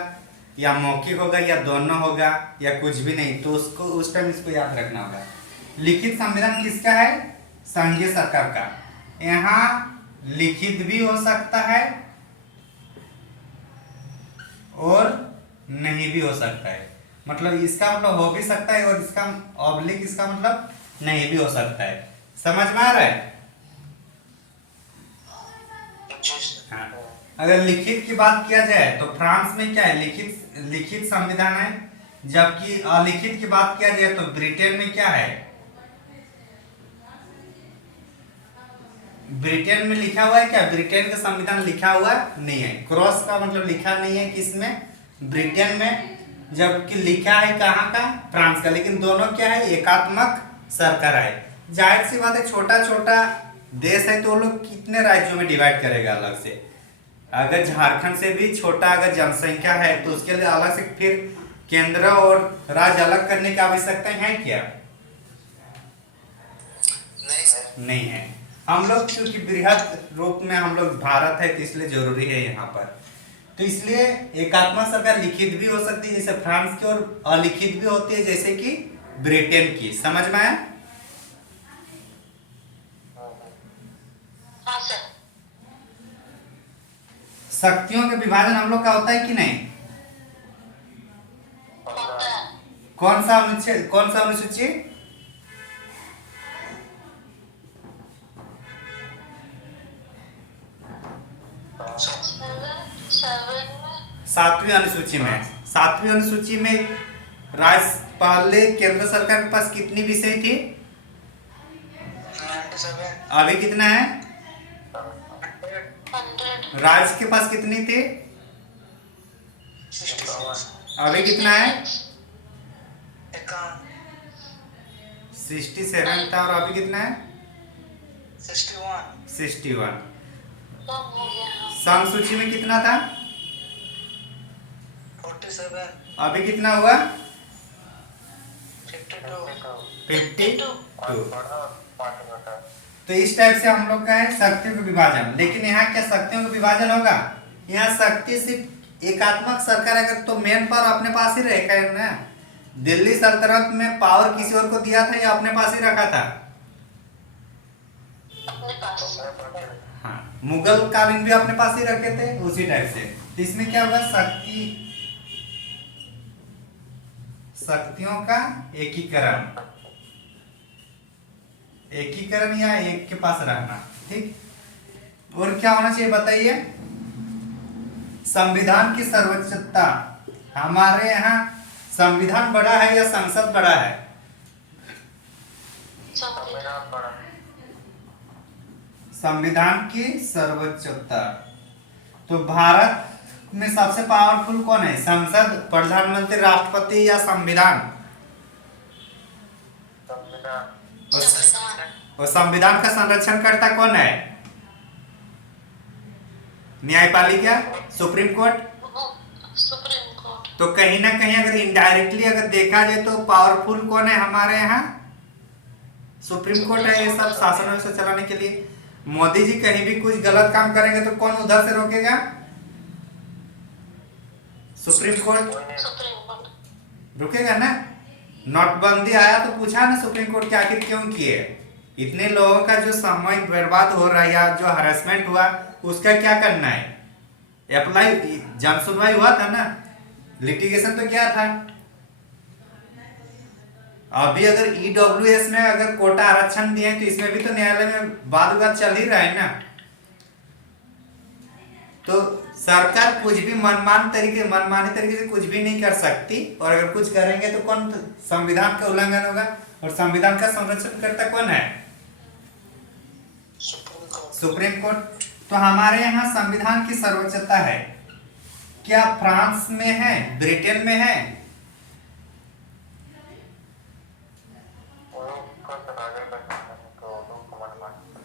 या मौखिक होगा या दोनों होगा या कुछ भी नहीं, तो उसको उस टाइम इसको याद रखना होगा। लिखित संविधान किसका है, संघीय सरकार का। यहाँ लिखित भी हो सकता है और नहीं भी हो सकता है। मतलब इसका मतलब हो भी सकता है और इसका ऑब्लिक इसका मतलब नहीं भी हो सकता है। समझ में आ रहा है? हाँ। अगर लिखित की बात किया जाए तो फ्रांस में क्या है, लिखित संविधान है। जबकि अलिखित की बात किया जाए तो ब्रिटेन में क्या है, ब्रिटेन में लिखा हुआ है क्या, ब्रिटेन का संविधान लिखा हुआ नहीं है। क्रॉस का मतलब लिखा नहीं है किसमें, ब्रिटेन में। जबकि लिखा है कहाँ का, फ्रांस का। लेकिन दोनों क्या है, एकात्मक सरकार है। जाहिर सी बात है, छोटा छोटा देश है तो वो लोग कितने राज्यों में डिवाइड करेगा अलग से। अगर झारखंड से भी छोटा अगर जनसंख्या है तो उसके लिए अलग से फिर केंद्र और राज्य अलग करने की आवश्यकता है क्या? नहीं है। हम लोग क्योंकि बृहद रूप में हम लोग भारत है तो इसलिए जरूरी है यहाँ पर। तो इसलिए एकात्मक सरकार लिखित भी हो सकती है जैसे फ्रांस की, और अलिखित भी होती है जैसे कि ब्रिटेन की। समझ में आया? हाँ सर। शक्तियों का विभाजन हम लोग का होता है कि नहीं? होता है। कौन सा अनुच्छेद, कौन सा अनुसूची? सातवीं अनुसूची में। सातवीं अनुसूची में पहले केंद्र सरकार के पास कितनी विषय थी, अभी कितना है? 100। राज्य के पास कितनी थी, अभी कितना है? 67 था और अभी कितना है? 61। कम हो गया। समसूची में कितना था, 47। अभी कितना हुआ? 52। 52। तो इस टाइप से हम लोग का है शक्तियों का विभाजन। लेकिन यहाँ क्या शक्तियों का विभाजन होगा, यहाँ शक्ति सिर्फ एकात्मक सरकार अगर तो मेन पावर अपने पास ही रहेगा ना। दिल्ली सल्तनत में पावर किसी और को दिया था या अपने पास ही रखा था? अपने पास। हाँ, मुगल कालीन भी अपने पास ही रखे थे उसी टाइप से। तो इसमें क्या होगा, शक्तियों का एकीकरण, एकीकरण या एक के पास रहना। ठीक। और क्या होना चाहिए बताइए, संविधान की सर्वोच्चता। हमारे यहाँ संविधान बड़ा है या संसद बड़ा है? संविधान की सर्वोच्चता। तो भारत में सबसे पावरफुल कौन है, संसद, प्रधानमंत्री, राष्ट्रपति या संविधान? और संविधान का संरक्षण करता कौन है, न्यायपालिका, सुप्रीम कोर्ट। Supreme court. तो कहीं ना कहीं अगर इनडायरेक्टली अगर देखा जाए तो पावरफुल कौन है हमारे यहाँ, सुप्रीम कोर्ट है। ये सब शासन व्यवस्था चलाने के लिए मोदी जी कहीं भी कुछ गलत काम करेंगे तो कौन उधर से रोकेगा, सुप्रीम कोर्ट। Supreme court. रुकेगा ना। नोटबंदी आया तो पूछा ना सुप्रीम कोर्ट के आखिर क्यों किए, इतने लोगों का जो समय बर्बाद हो रहा है या जो हरासमेंट हुआ उसका क्या करना है। अप्लाई जन सुनवाई हुआ था ना, लिटिगेशन तो क्या था। अभी अगर ईडब्ल्यूएस में अगर कोटा आरक्षण दिए तो इसमें भी तो न्यायालय में वाद विवाद चल ही रहा है ना। तो सरकार कुछ भी मनमानी तरीके से कुछ भी नहीं कर सकती, और अगर कुछ करेंगे तो कौन, संविधान का उल्लंघन होगा। और संविधान का संरक्षण करता कौन है, सुप्रीम कोर्ट। तो हमारे यहाँ संविधान की सर्वोच्चता है, क्या फ्रांस में है, ब्रिटेन में है?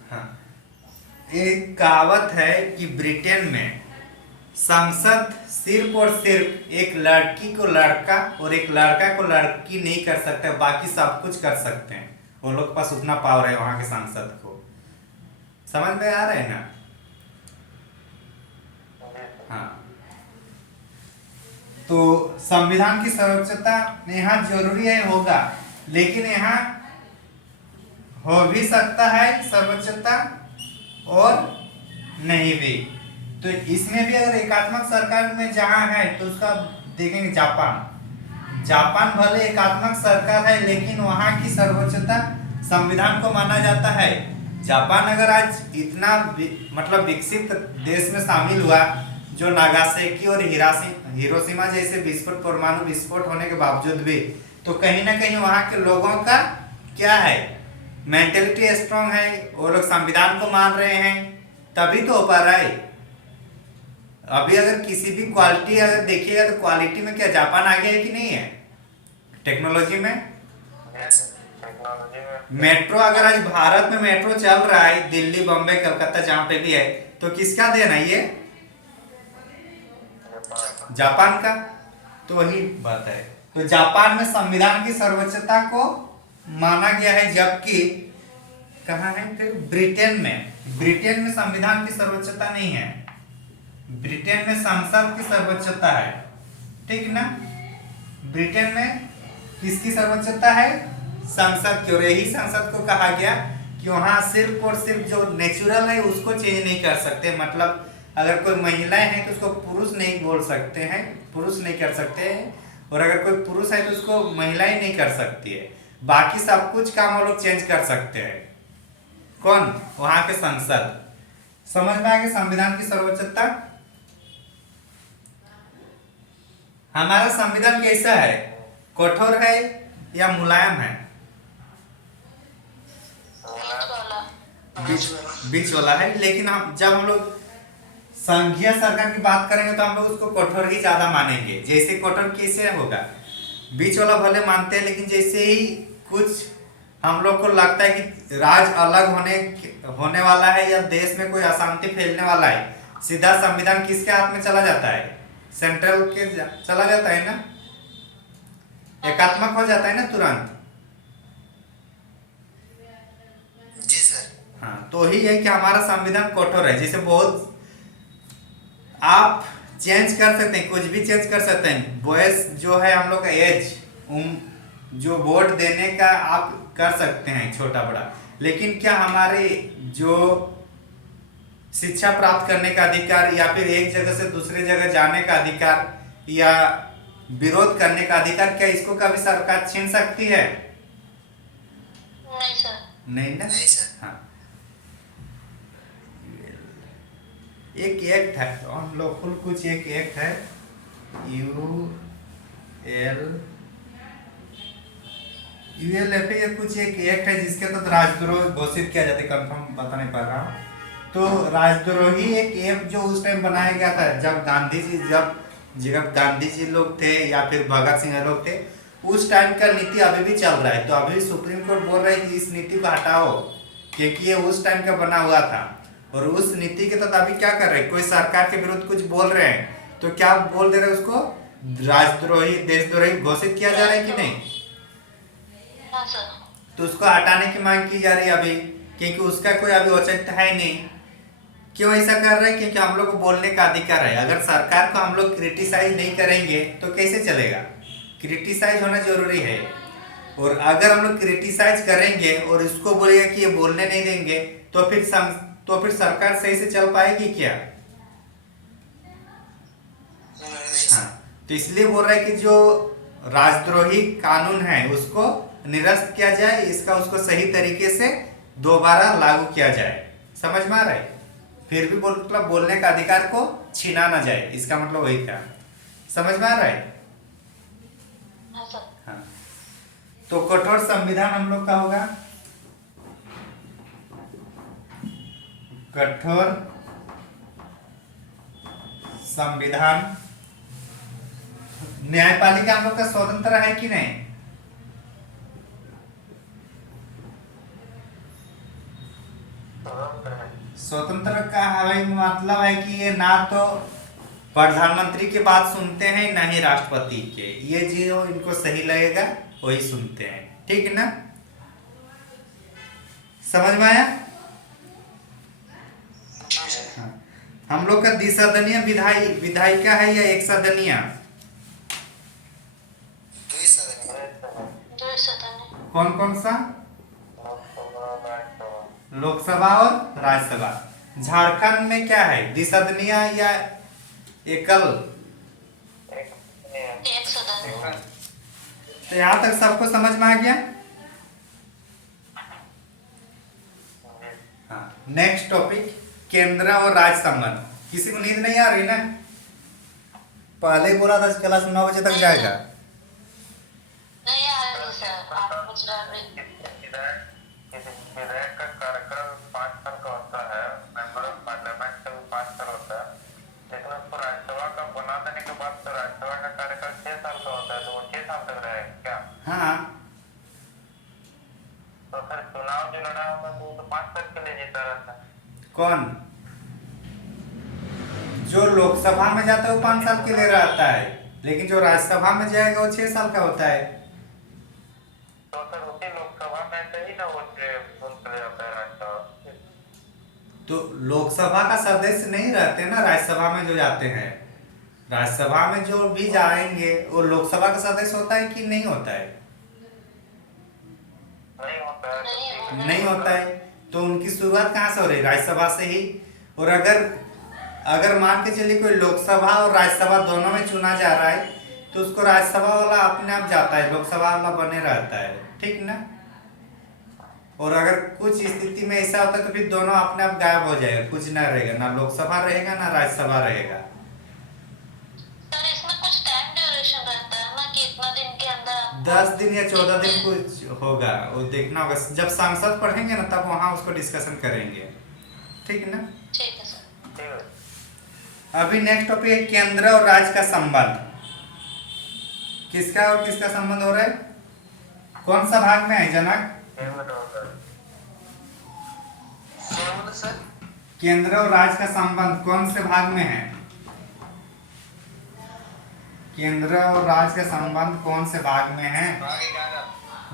हाँ, एक कहावत है कि ब्रिटेन में संसद सिर्फ और सिर्फ एक लड़की को लड़का और एक लड़का को लड़की नहीं कर सकते, बाकी सब कुछ कर सकते हैं। वो लोग के पास उतना पावर है वहां के सांसद को। समझ में आ रहा है ना। हाँ, तो संविधान की सर्वोच्चता यहाँ जरूरी है, होगा, लेकिन यहाँ हो भी सकता है सर्वोच्चता और नहीं भी। तो इसमें भी अगर एकात्मक सरकार में जहां है तो उसका देखेंगे जापान भले एकात्मक सरकार है लेकिन वहां की सर्वोच्चता संविधान को माना जाता है। जापान अगर आज इतना मतलब विकसित देश में शामिल हुआ, जो नागासाकी और हिरोशिमा जैसे विस्फोट, परमाणु विस्फोट होने के बावजूद भी, तो कहीं ना कहीं वहां के लोगों का क्या है, मेंटेलिटी स्ट्रांग है, वो लोग संविधान को मान रहे हैं, तभी तो हो पा रहा है। अभी अगर किसी भी क्वालिटी अगर देखिएगा तो क्वालिटी में क्या जापान आगे है कि नहीं है, टेक्नोलॉजी में। मेट्रो अगर आज भारत में मेट्रो चल रहा है, दिल्ली, बम्बई, कलकत्ता जहां पे भी है, तो किसका देन है ये, जापान का। तो वही बात है। तो जापान में संविधान की सर्वोच्चता को माना गया है, जबकि कहाँ है फिर ब्रिटेन में संविधान की सर्वोच्चता नहीं है, ब्रिटेन में संसद की सर्वोच्चता है, ठीक ना। ब्रिटेन में किसकी सर्वोच्चता है, संसद की। और यही संसद को कहा गया कि वहां सिर्फ और सिर्फ जो नेचुरल है उसको चेंज नहीं कर सकते, मतलब अगर कोई महिलाएं हैं तो उसको पुरुष नहीं बोल सकते हैं, पुरुष नहीं कर सकते हैं, और अगर कोई पुरुष है तो उसको महिलाएं नहीं कर सकती है, बाकी सब कुछ काम वो लोग चेंज कर सकते हैं। कौन, वहां के संसद। समझ में आ गया संविधान की सर्वोच्चता। हमारा संविधान कैसा है, कठोर है या मुलायम है, बीच वाला है। लेकिन जब हम लोग संघीय सरकार की बात करेंगे तो हम लोग उसको कठोर ही ज्यादा मानेंगे। जैसे कठोर कैसे होगा, बीच वाला भले मानते हैं, लेकिन जैसे ही कुछ हम लोग को लगता है कि राज अलग होने वाला है या देश में कोई अशांति फैलने वाला है, सीधा संविधान किसके हाथ में चला जाता है, सेंट्रल के चला जाता है ना, एकात्मक हो जाता है ना तुरंत। जी सर। हाँ, तो ही है कि हमारा संविधान कठोर है। जैसे बहुत आप चेंज कर सकते हैं, कुछ भी चेंज कर सकते हैं, बॉयस जो है हम लोग का एज, जो वोट देने का आप कर सकते हैं छोटा बड़ा, लेकिन क्या हमारे जो शिक्षा प्राप्त करने का अधिकार या फिर एक जगह से दूसरे जगह जाने का अधिकार या विरोध करने का अधिकार, क्या इसको कभी सरकार छीन सकती है? नहीं सर। नहीं ना। नहीं सर। हाँ, एक एक्ट है, तो हम लोग कुछ एक एक्ट है, यूएलएफए, कुछ एक एक्ट है जिसके तहत राजद्रोह घोषित किया जाता है, कंफर्म बता नहीं पा रहा हूँ। तो राजद्रोही एक एक्ट जो उस टाइम बनाया गया था जब गांधी जी लोग थे या फिर भगत सिंह लोग थे, उस टाइम का नीति अभी भी चल रहा है। तो अभी सुप्रीम कोर्ट बोल रहा है कि इस नीति को हटाओ, क्योंकि ये उस टाइम का बना हुआ था। और उस नीति के तहत अभी क्या कर रहे हैं, कोई सरकार के विरुद्ध कुछ बोल रहे हैं तो क्या बोल दे रहे हैं, उसको राजद्रोही, देशद्रोही घोषित किया जा रहा है कि नहीं। हाँ सर। तो उसको हटाने की मांग की जा रही है अभी, क्योंकि उसका कोई अभी औचित्य है नहीं। क्यों ऐसा कर रहे हैं, क्योंकि हम लोग को बोलने का अधिकार है। अगर सरकार को हम लोग क्रिटिसाइज नहीं करेंगे तो कैसे चलेगा, क्रिटिसाइज होना जरूरी है। और अगर हम लोग क्रिटिसाइज करेंगे और इसको बोलेगा कि ये बोलने नहीं देंगे, तो फिर सरकार सही से चल पाएगी क्या? नहीं हाँ, सर। तो इसलिए बोल रहा है कि जो राजद्रोही कानून है उसको निरस्त किया जाए, इसका उसको सही तरीके से दोबारा लागू किया जाए। समझ में आ रहा है? फिर भी मतलब बोलने का अधिकार को छीना ना जाए, इसका मतलब वही था। समझ में आ रहा है? हाँ सर। हाँ, तो कठोर संविधान हम लोग का होगा कठोर संविधान। न्यायपालिका हम लोग का स्वतंत्र है कि नहीं? स्वतंत्र का है मतलब है कि ये ना तो प्रधानमंत्री की बात सुनते हैं ना ही राष्ट्रपति के, ये जो इनको सही लगेगा वही सुनते हैं। ठीक है ना? समझ में आया? जी सर। हाँ। हम लोग का द्विसदनीय विधायिका है या एक सदनीय? तो इस सदन जो सदन है। कौन कौन सा? लोकसभा और राज्यसभा। झारखंड में क्या है, द्विसदनीय या एकल? एक सदन है। तो यहाँ तक सबको समझ में आ गया? हाँ, नेक्स्ट टॉपिक केंद्र और राज्य संबंध। किसी को नींद नहीं आ रही ना? पहले ही बोला था क्लास 9 बजे तक जाएगा। नहीं आ रही सर, आप कुछ रह रही। विधायक का कार्यकाल 5 साल का होता है, मेंबर ऑफ पार्लियामेंट का भी 5 साल होता है, लेकिन उसको राज्यसभा का बना देने के बाद तो राज्यसभा का कार्यकाल 6 साल का होता है, तो वो 6 साल तक रहेगा क्या? हाँ, तो फिर चुनाव जो लड़ा होगा तो वो तो 5 साल के लिए जीता रहता है। कौन? जो लोकसभा में जाता है वो 5 साल के लिए रहता है, लेकिन जो राज्यसभा में जाएगा वो 6 साल का होता है। तो फिर उसी लोकसभा में से ही ना वो चले जाता है राज्यसभा। तो लोकसभा का सदस्य नहीं रहते ना राज्यसभा में जो जाते हैं। राज्यसभा में जो भी जाएंगे वो लोकसभा का सदस्य होता है कि नहीं होता है? नहीं होता है। नहीं नहीं होता है। तो उनकी शुरुआत कहाँ से हो रही? राज्यसभा से ही। और अगर मान के चलिए कोई लोकसभा और राज्यसभा दोनों में चुना जा रहा है, तो उसको राज्यसभा वाला अपने आप जाता है, लोकसभा वाला बने रहता है। ठीक ना? और अगर कुछ स्थिति में ऐसा होता है तो फिर दोनों अपने आप गायब हो जाएगा, कुछ ना रहेगा, ना लोकसभा रहेगा ना राज्यसभा रहेगा। सर इसमें कुछ टाइम ड्यूरेशन रहता है ना कि इतना दिन के अंदर आपको 10 दिन या 14 दिन कुछ होगा, वो देखना होगा। जब सांसद पढ़ेंगे ना तब वहां उसको डिस्कशन करेंगे। ठीक है ना? ठीक है सर। ठीक है। अभी नेक्स्ट टॉपिक है केंद्र और राज्य का संबंध। किसका और किसका संबंध हो रहा है? कौन सा भाग में है जनक? सर। केंद्र और राज्य का संबंध कौन से भाग में है? केंद्र और राज्य का संबंध कौन से भाग में है?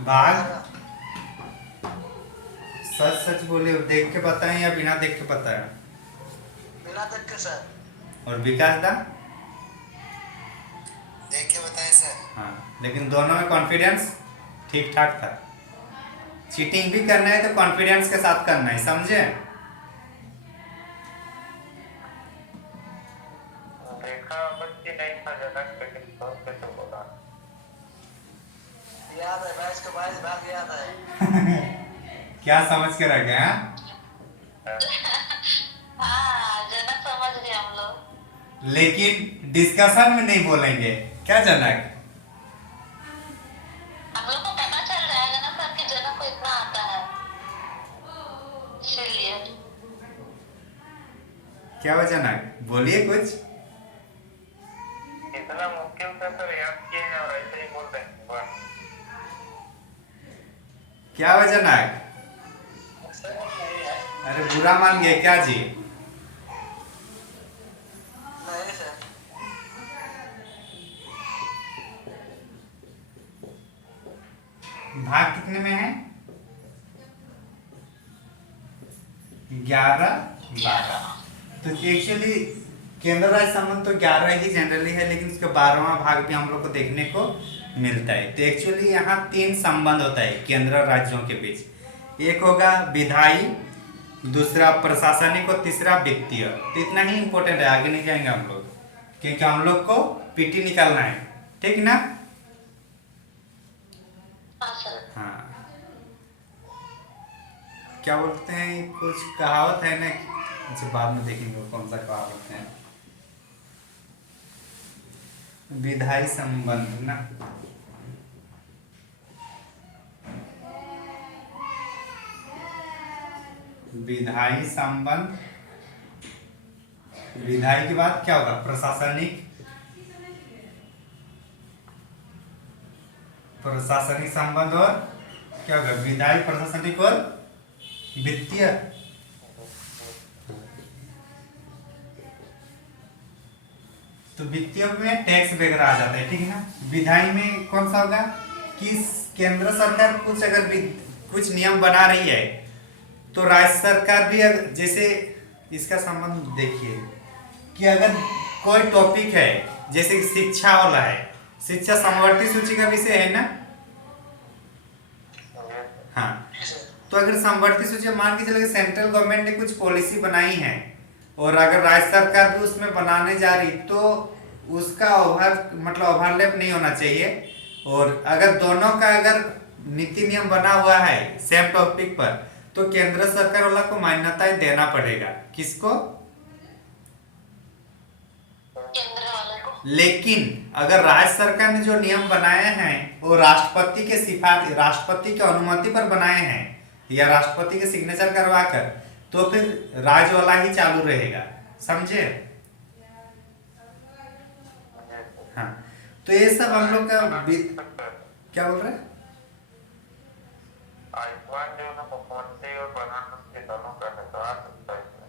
भाग सच सच बोले, देख के बताएं या बिना देख के बताएं? बिना तक के सर। और विकास दा? देख के बताएं सर। हाँ, लेकिन दोनों में कॉन्फिडेंस ठीक ठाक था। चीटिंग भी करना है तो कॉन्फिडेंस के साथ करना है, समझे? देखा बच्ची नहीं था जनक, लेकिन सोच के तो बोला। याद है, 22 का 22 भाग याद है। क्या समझ के रह गए? हाँ जनक समझ गए हम लोग। लेकिन डिस्कशन में नहीं बोलेंगे क्या जनक? हम लोग को पता चल जाएगा ना सर कि जनक को इतना आता है, इसीलिए। क्या हुआ जनक, बोलिए कुछ। इतना मुश्किल था सर, याद किए हैं और ऐसे ही बोल रहे हैं बस। क्या हुआ जनक? अरे बुरा मान गए क्या जी? नहीं सर। भाग कितने में है? 11, 12। तो एक्चुअली केंद्र राज्य संबंध तो 11 ही जनरली है, लेकिन उसका 12वां भाग भी हम लोग को देखने को मिलता है। तो एक्चुअली यहाँ 3 संबंध होता है केंद्र और राज्यों के बीच। एक होगा विधायी, दूसरा प्रशासनिक और तीसरा वित्तीय। तो इतना ही इंपॉर्टेंट है, आगे नहीं जाएंगे हम लोग, क्योंकि हम लोग को पीटी निकालना है, ठीक ना। हाँ सर। हाँ, क्या बोलते हैं, कुछ कहावत है ना, अच्छा बाद में देखेंगे कौन सा कहावत है। विधायी संबंध ना, विधायी संबंध, विधायी के बाद क्या होगा, प्रशासनिक, प्रशासनिक संबंध, और क्या होगा, विधायी, प्रशासनिक और वित्तीय। तो वित्तीय में टैक्स वगैरह आ जाता है, ठीक है ना। विधायी में कौन सा होगा कि केंद्र सरकार कुछ अगर कुछ नियम बना रही है तो राज्य सरकार भी जैसे इसका संबंध देखिए कि अगर कोई टॉपिक है जैसे शिक्षा वाला है, शिक्षा समवर्ती सूची का विषय है ना। हाँ, तो अगर समवर्ती सूची मान के चले सेंट्रल गवर्नमेंट ने कुछ पॉलिसी बनाई है और अगर राज्य सरकार भी उसमें बनाने जा रही तो उसका ओवरलैप नहीं होना चाहिए। और अगर दोनों का अगर नीति नियम बना हुआ है सेम टॉपिक पर तो केंद्र सरकार वाला को मान्यता देना पड़ेगा। किसको? केंद्र वाले को। लेकिन अगर राज्य सरकार ने जो नियम बनाए हैं वो राष्ट्रपति के अनुमति पर बनाए हैं या राष्ट्रपति के सिग्नेचर करवा कर, तो फिर राज्य वाला ही चालू रहेगा, समझे। हाँ, तो ये सब हम लोग का क्या बोल रहे हैं, आयुष्मान जो है मुख्यमंत्री और प्रधानमंत्री दोनों का है, तो आ सकता है इसमें।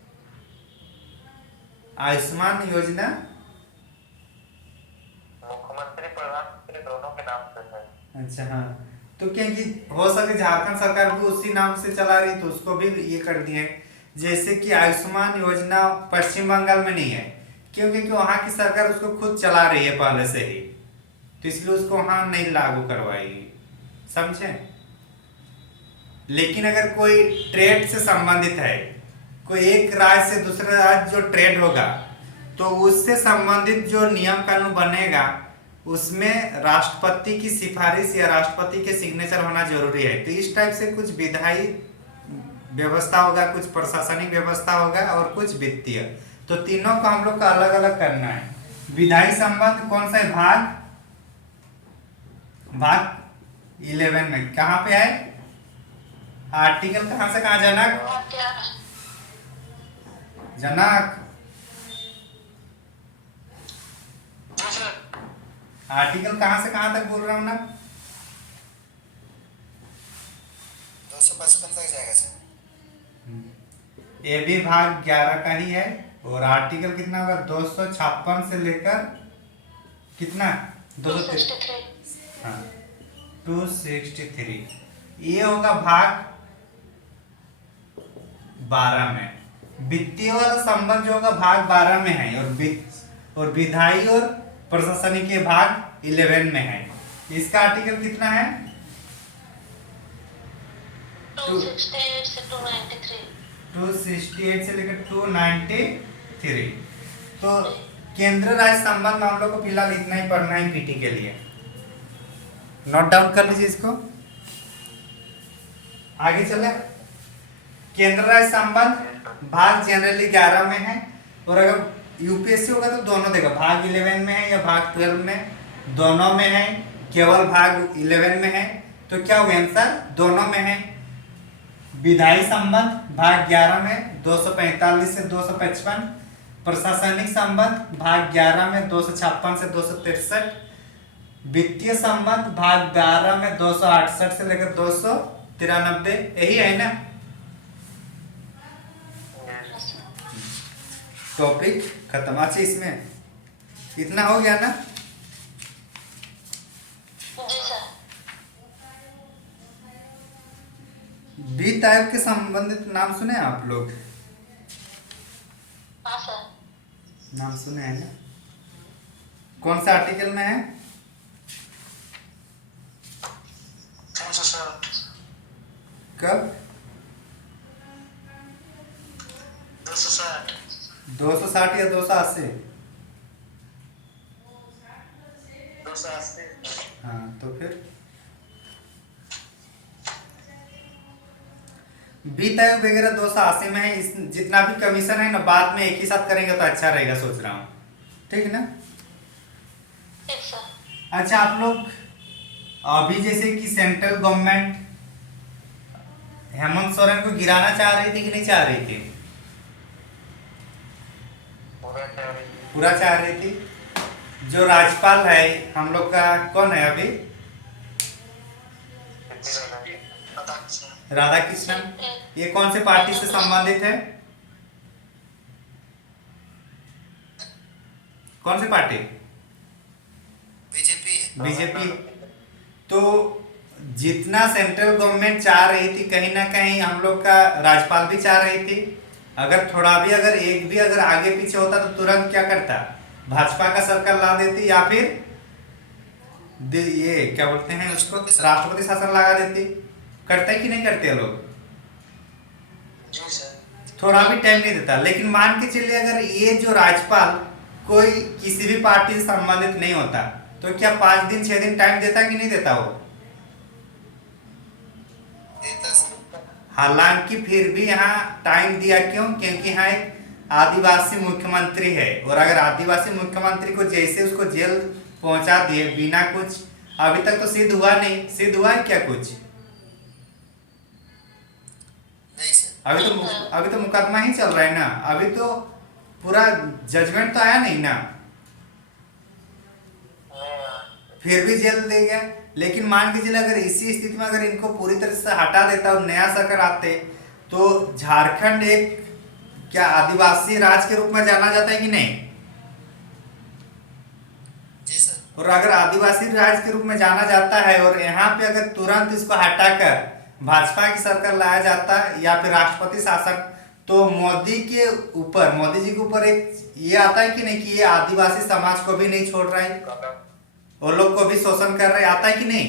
आयुष्मान योजना मुख्यमंत्री प्रधानमंत्री दोनों के नाम से है। अच्छा, हाँ, तो क्योंकि हो सके झारखंड सरकार भी उसी नाम से चला रही तो उसको भी ये कर दिए। जैसे कि आयुष्मान योजना पश्चिम बंगाल में नहीं है क्योंकि वहाँ की सरकार उसको खुद चला रही है पहले से ही, तो इसलिए उसको वहाँ नहीं लागू करवाएगी, समझे। लेकिन अगर कोई ट्रेड से संबंधित है, कोई एक राज्य से दूसरे राज्य जो ट्रेड होगा तो उससे संबंधित जो नियम कानून बनेगा उसमें राष्ट्रपति की सिफारिश या राष्ट्रपति के सिग्नेचर होना जरूरी है। तो इस टाइप से कुछ विधायी व्यवस्था होगा, कुछ प्रशासनिक व्यवस्था होगा और कुछ वित्तीय। तो तीनों को हम लोग का अलग अलग करना है। विधायी संबंध कौन सा है, भाग 11 में कहाँ पे है, आर्टिकल कहाँ से कहाँ, जनक आर्टिकल कहाँ से कहाँ तक बोल रहा हूँ ना, 255 तक जाएगा सर। ये भी भाग 11 का ही है और आर्टिकल कितना होगा, 256 से लेकर कितना, 263। हाँ 263, ये होगा भाग 12 में। वित्तीय वाला संबंध जो होगा भाग 12 में है और विधायी और प्रशासनिक के भाग 11 में है। इसका आर्टिकल कितना है, 268 से 293। 268 से लेकर 293। तो केंद्र राज्य संबंध में हम लोग को फिलहाल इतना ही पढ़ना है पीटी के लिए, नोट डाउन कर लीजिए इसको। आगे चले, केंद्र राज्य संबंध भाग जनरली 11 में है और अगर यूपीएससी होगा तो दोनों देगा, भाग 11 में है या भाग 12 में, दोनों में है, केवल भाग 11 में है। तो क्या होगा आंसर, दोनों में है। विधायी संबंध भाग 11 में 245 से 255, प्रशासनिक संबंध भाग 11 में 256 से 263, वित्तीय संबंध भाग 12 में 268 से लेकर 293। यही है ना टॉपिक खत्म। अच्छा, इसमें इतना हो गया ना। जी सर। वित्त आयोग के संबंधित नाम सुने आप लोग, हाँ सर। नाम सुने हैं ना, कौन सा आर्टिकल में है, कब? 260। 260 या 280? 280। हाँ तो फिर बीता वगैरह 280 में है। इस जितना भी कमीशन है ना, बाद में एक ही साथ करेंगे तो अच्छा रहेगा, सोच रहा हूँ। ठीक है ना? ठीक सर। अच्छा, आप लोग अभी जैसे कि सेंट्रल गवर्नमेंट हेमंत सोरेन को गिराना चाह रही थी कि नहीं चाह रही थी? पूरा चाहिए। पूरा चाह रही थी। जो राज्यपाल है हम लोग का, कौन है अभी? पता नहीं। राधा कृष्णन। ये कौन से पार्टी से संबंधित है? कौन सी पार्टी? बीजेपी। बीजेपी। तो जितना सेंट्रल गवर्नमेंट चाह रही थी, कहीं ना कहीं हम लोग का राज्यपाल भी चाह रही थी। अगर थोड़ा भी अगर एक भी अगर आगे पीछे होता तो तुरंत क्या करता, भाजपा का सरकार ला देती, या फिर ये क्या बोलते हैं उसको, राष्ट्रपति शासन लगा देती। करते कि नहीं करते लोग? जी सर। थोड़ा भी टाइम नहीं देता। लेकिन मान के चलिए अगर ये जो राज्यपाल कोई किसी भी पार्टी से संबंधित नहीं होता, तो क्या 5 दिन 6 दिन टाइम देता कि नहीं देता वो? देता सर। हालांकि फिर भी यहाँ टाइम दिया, क्यों? क्योंकि यहाँ एक आदिवासी मुख्यमंत्री है, और अगर आदिवासी मुख्यमंत्री को जैसे उसको जेल पहुंचा दिए बिना कुछ, अभी तक तो सिद्ध हुआ नहीं। सिद्ध हुआ है क्या कुछ? नहीं सर। अभी तो मुकदमा ही चल रहा है ना, अभी तो पूरा जजमेंट तो आया नहीं ना, फिर भी जेल दे गया। लेकिन मान के चलिए अगर इसी स्थिति में अगर इनको पूरी तरह से हटा देता और नया सरकार आते, तो झारखंड एक क्या आदिवासी राज्य के रूप में जाना जाता है कि नहीं? जी सर। और अगर आदिवासी राज्य के रूप में जाना जाता है और यहाँ पे अगर तुरंत इसको हटाकर भाजपा की सरकार लाया जाता या फिर राष्ट्रपति शासन, तो मोदी के ऊपर, मोदी जी के ऊपर एक ये आता है कि नहीं कि ये आदिवासी समाज को भी नहीं छोड़ रहा है, वो लोग को भी शोषण कर रहे, आता है कि नहीं?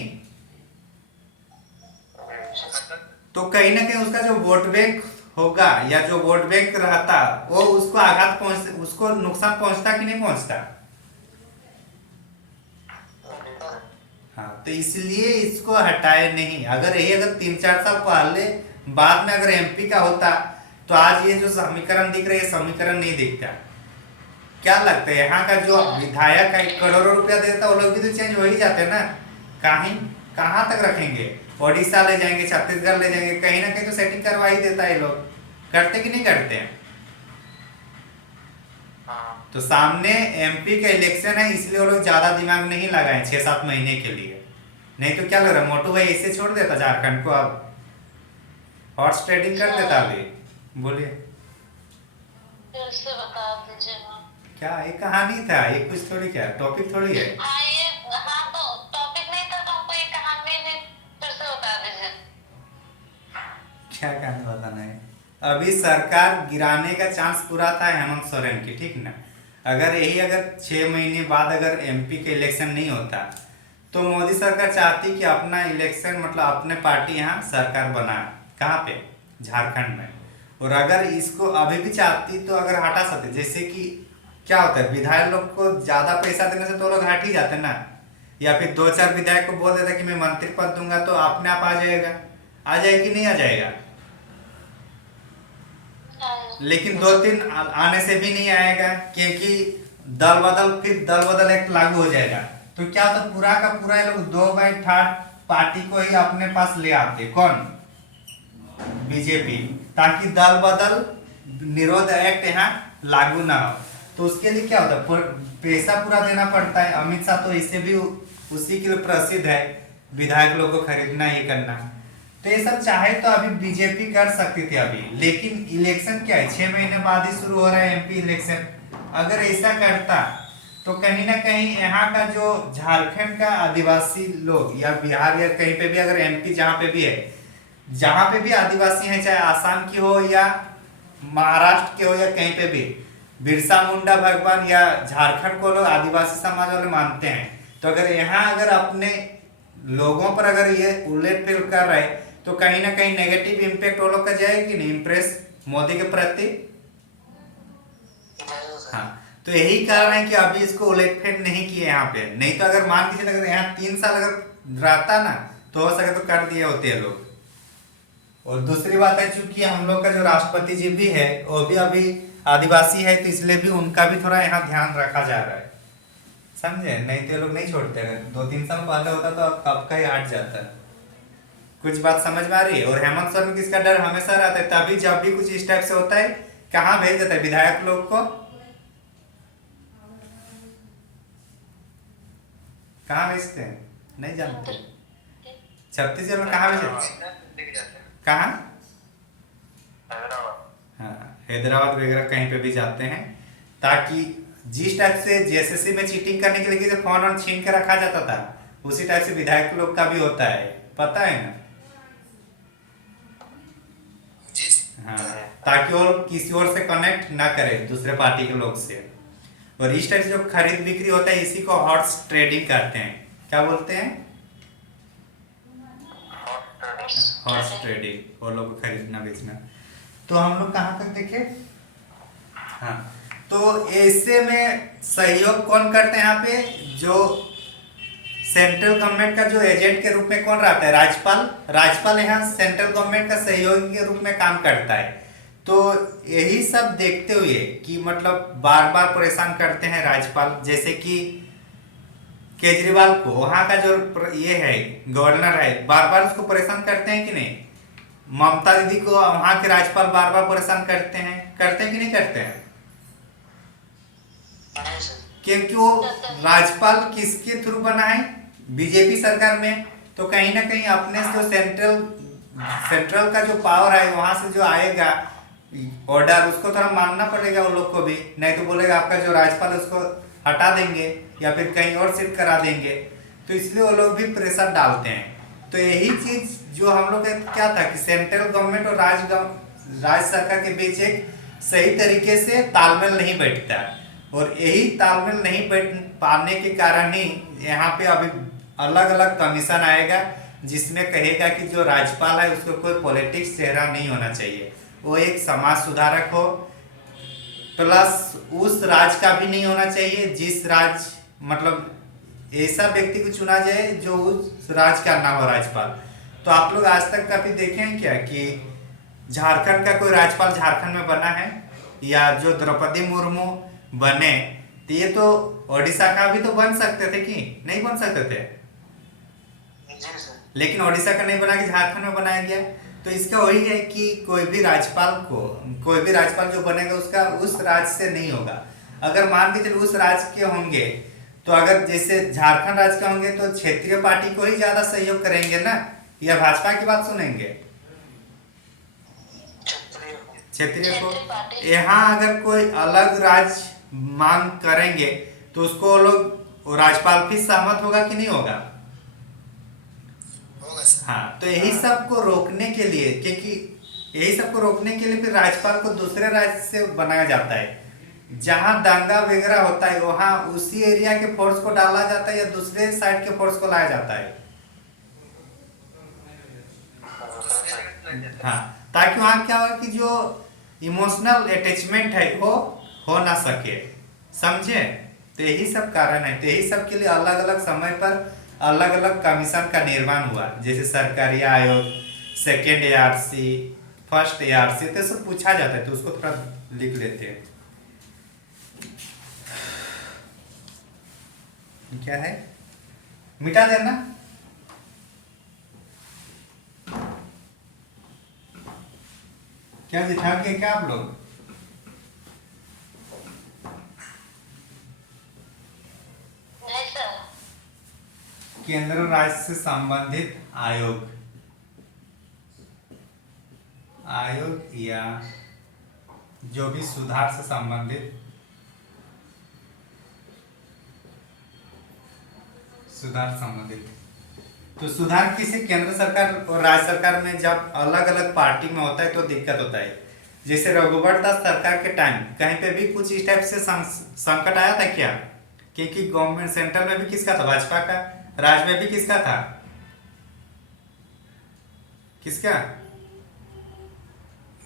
तो कहीं ना कहीं उसका जो वोट बैंक होगा या जो वोट बैंक रहता, वो उसको आघात पहुंच, उसको नुकसान पहुंचता कि नहीं पहुंचता? हाँ, तो इसलिए इसको हटाए नहीं। अगर यही अगर 3-4 साल पहले बाद में अगर एमपी का होता, तो आज ये जो समीकरण दिख रहे हैं, समीकरण नहीं दिखता। क्या लगता है यहाँ का जो विधायक है करोड़ों रुपया देता, वो लोग भी तो चेंज हो ही जाते हैं ना। कहाँ तक रखेंगे? ओडिशा ले जाएंगे, छत्तीसगढ़ ले जाएंगे, कहीं ना कहीं तो सेटिंग करवा ही देता है। लोग करते कि नहीं करते हैं? तो सामने एमपी का इलेक्शन है, इसलिए वो लोग ज्यादा दिमाग नहीं लगाए 6-7 महीने के लिए। नहीं तो क्या लग रहा है, मोटू भाई ऐसे छोड़ देता झारखंड को, अब हॉर्स ट्रेडिंग कर देता। अभी बोलिए फिर से बता दीजिए। हाँ क्या ये कहानी था, ये कुछ थोड़ी, क्या टॉपिक थोड़ी है। हाँ तो टॉपिक नहीं था, तो आपको ये कहानी नहीं, फिर से बता दीजिए। क्या कहानी बताना है? अभी सरकार गिराने का चांस पूरा था हेमंत सोरेन की, ठीक ना? अगर यही अगर 6 महीने बाद अगर एमपी के इलेक्शन नहीं होता, तो मोदी सरकार चाहती कि अपना इलेक्शन मतलब अपने पार्टी यहाँ सरकार बना। कहाँ पे? झारखंड में। और अगर इसको अभी भी चाहती तो अगर हटा सकते, जैसे कि क्या होता है, विधायक लोग को ज्यादा पैसा देने से तो लोग हट ही जाते ना, या फिर 2-4 विधायक को बोल देता कि मैं मंत्री पद दूंगा, तो अपने आप आ जाएगा। आ जाए कि नहीं आ जाएगा? लेकिन 2-3 आने से भी नहीं आएगा, क्योंकि फिर दल बदल एक लागू हो जाएगा। तो क्या तो पूरा का पूरा ये लोग 2/3 पार्टी को ही अपने पास ले आते। कौन? बीजेपी, ताकि दल बदल निरोध एक्ट यहाँ लागू ना हो। तो उसके लिए क्या होता है, पैसा पूरा देना पड़ता है। अमित शाह तो इससे भी उसी के लिए प्रसिद्ध है, विधायक लोग को खरीदना, ये करना। तो ये सब चाहे तो अभी बीजेपी कर सकती थी अभी, लेकिन इलेक्शन क्या है, 6 महीने बाद ही शुरू हो रहा है एमपी इलेक्शन। अगर ऐसा करता तो कहीं ना कहीं यहाँ का जो झारखंड का आदिवासी लोग या बिहार या कहीं पे भी अगर एमपी जहाँ पे भी है, जहाँ पे भी आदिवासी हैं, चाहे आसाम की हो या महाराष्ट्र के हो या कहीं पे भी, बिरसा मुंडा भगवान या झारखंड को लोग आदिवासी समाज वाले मानते हैं। तो अगर यहाँ अगर अपने लोगों पर अगर ये उलट फेर कर रहे, तो कहीं ना कहीं नेगेटिव इम्पैक्ट वो लोग का जाएगा कि नहीं, इम्प्रेस मोदी के प्रति। हाँ, तो यही कारण है कि अभी इसको उलटफेर नहीं किए यहाँ पे, नहीं तो अगर मान के चले अगर यहाँ 3 साल अगर रहता ना तो हो सके तो कर दिए होते हैं लोग। और दूसरी बात है, चूंकि हम लोग का जो राष्ट्रपति जी भी है वो भी अभी आदिवासी है, तो इसलिए भी उनका भी थोड़ा यहाँ ध्यान रखा जा रहा है, समझे। नहीं तो ये लोग नहीं छोड़ते, अगर 2-3 साल पहले होता तो कब का ही हट जाता। कुछ बात समझ में आ रही है। और हेमंत सोरेन की इसका डर हमेशा रहता है, तभी जब भी कुछ इस टाइप से होता है कहाँ भेज देता है, विधायक लोग को कहाँ भेजते हैं नहीं जानते। छत्तीसगढ़ में कहाँ भेजते, कहाँ, हैदराबाद। हाँ हैदराबाद वगैरह कहीं पे भी जाते हैं, ताकि जिस टाइप से जेएसएससी में चीटिंग करने के लिए फोन और छीन के रखा जाता था, उसी टाइप से विधायक लोग का भी होता है, पता है ना। हाँ, ताकि वो किसी और से कनेक्ट ना करे दूसरे पार्टी के लोग से। और इस टाइप से जो खरीद बिक्री होता है इसी को हॉर्स ट्रेडिंग करते हैं, क्या बोलते हैं, हॉर्स ट्रेडिंग, वो लोग को खरीदना बेचना। तो हम लोग कहाँ तक देखे, हाँ, तो ऐसे में सहयोग कौन करते हैं यहाँ पे, जो सेंट्रल गवर्नमेंट का जो एजेंट के रूप में कौन रहता है, राज्यपाल। राज्यपाल यहाँ सेंट्रल गवर्नमेंट का सहयोगी के रूप में काम करता है। तो यही सब देखते हुए कि मतलब बार बार परेशान करते हैं राज्यपाल, जैसे कि केजरीवाल को वहां का जो ये है गवर्नर है, बार बार उसको परेशान करते हैं कि नहीं। ममता दीदी को वहां के राज्यपाल बार बार परेशान करते हैं कि नहीं करते हैं, क्योंकि वो राज्यपाल किसके थ्रू बना है, बीजेपी सरकार में। तो कहीं ना कहीं अपने जो सेंट्रल का जो पावर है वहां से जो आएगा ऑर्डर, उसको थोड़ा मानना पड़ेगा वो लोग को भी, नहीं तो बोलेगा आपका जो राज्यपाल है उसको हटा देंगे या फिर कहीं और शिफ्ट करा देंगे। तो इसलिए वो लोग भी प्रेशर डालते हैं। तो यही चीज जो हम लोग का क्या था कि सेंट्रल गवर्नमेंट और राज्य सरकार के बीच एक सही तरीके से तालमेल नहीं बैठता, और यही तालमेल नहीं बैठ पाने के कारण ही यहाँ पे अभी अलग अलग कमीशन आएगा जिसमें कहेगा कि जो राज्यपाल है उसको कोई पॉलिटिक्स चेहरा नहीं होना चाहिए, वो एक समाज सुधारक हो, प्लस उस राज्य का भी नहीं होना चाहिए जिस राज्य मतलब ऐसा व्यक्ति को चुना जाए जो उस राज्य का ना हो राज्यपाल। तो आप लोग आज तक कभी देखे हैं क्या कि झारखंड का कोई राज्यपाल झारखंड में बना है, या जो द्रौपदी मुर्मू बने, तो ये तो ओडिशा का भी तो बन सकते थे कि नहीं बन सकते थे, लेकिन ओडिशा का नहीं बना के झारखंड में बनाया गया। तो इसका वही है कि कोई भी राज्यपाल जो बनेगा उसका उस राज्य से नहीं होगा। अगर मान के चलो उस राज्य के होंगे, तो अगर जैसे झारखंड राज्य के होंगे तो क्षेत्रीय पार्टी को ही ज्यादा सहयोग करेंगे ना, या भाजपा की बात सुनेंगे, क्षेत्रीय को। यहाँ अगर कोई अलग राज्य मांग करेंगे तो उसको वो लोग राज्यपाल भी सहमत होगा कि नहीं होगा। हाँ, तो यही सब को रोकने के लिए, क्योंकि यही सब को रोकने के लिए फिर राज्यपाल को दूसरे राज्य से बनाया जाता है। जहां दंगा वगैरह होता है वहां उसी एरिया के फोर्स को डाला जाता है या दूसरे साइड के फोर्स को लाया जाता है। हाँ, ताकि वहां क्या हो कि जो इमोशनल अटैचमेंट है वो हो ना सके, समझे। तो यही सब कारण है। तो यही सब के लिए अलग अलग समय पर अलग अलग कमीशन का निर्माण हुआ, जैसे सरकारी आयोग, सेकेंड एआरसी, फर्स्ट एआरसी, तो सब पूछा जाता है, तो उसको थोड़ा लिख लेते हैं। क्या है, मिटा देना। क्या दिखाओगे क्या आप लोग, केंद्र राज्य से संबंधित आयोग या जो भी सुधार से संबंधित तो सुधार किसी केंद्र सरकार और राज्य सरकार में जब अलग अलग पार्टी में होता है तो दिक्कत होता है। जैसे रघुवर दास सरकार के टाइम कहीं पे भी कुछ इस टाइप से संकट आया था क्या, क्योंकि गवर्नमेंट सेंट्रल में भी किसका था, भाजपा का, राज्य में भी किसका था, किसका?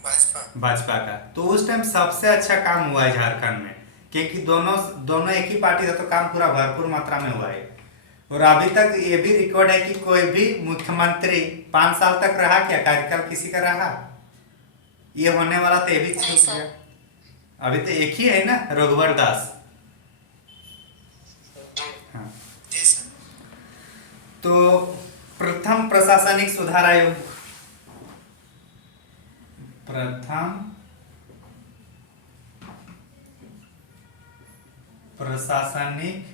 भाजपा। भाजपा का। तो उस टाइम सबसे अच्छा काम हुआ है झारखंड में, क्योंकि दोनों दोनों एक ही पार्टी था, तो काम पूरा भरपूर मात्रा में हुआ है। और अभी तक ये भी रिकॉर्ड है कि कोई भी मुख्यमंत्री 5 साल तक रहा क्या, कार्यकाल किसी का रहा? ये होने वाला तो ये भी नहीं छूट सर। गया। अभी तो एक ही है ना, रघुवर दास। जी हाँ। जी सर। तो प्रथम प्रशासनिक सुधार आयोग, प्रथम प्रशासनिक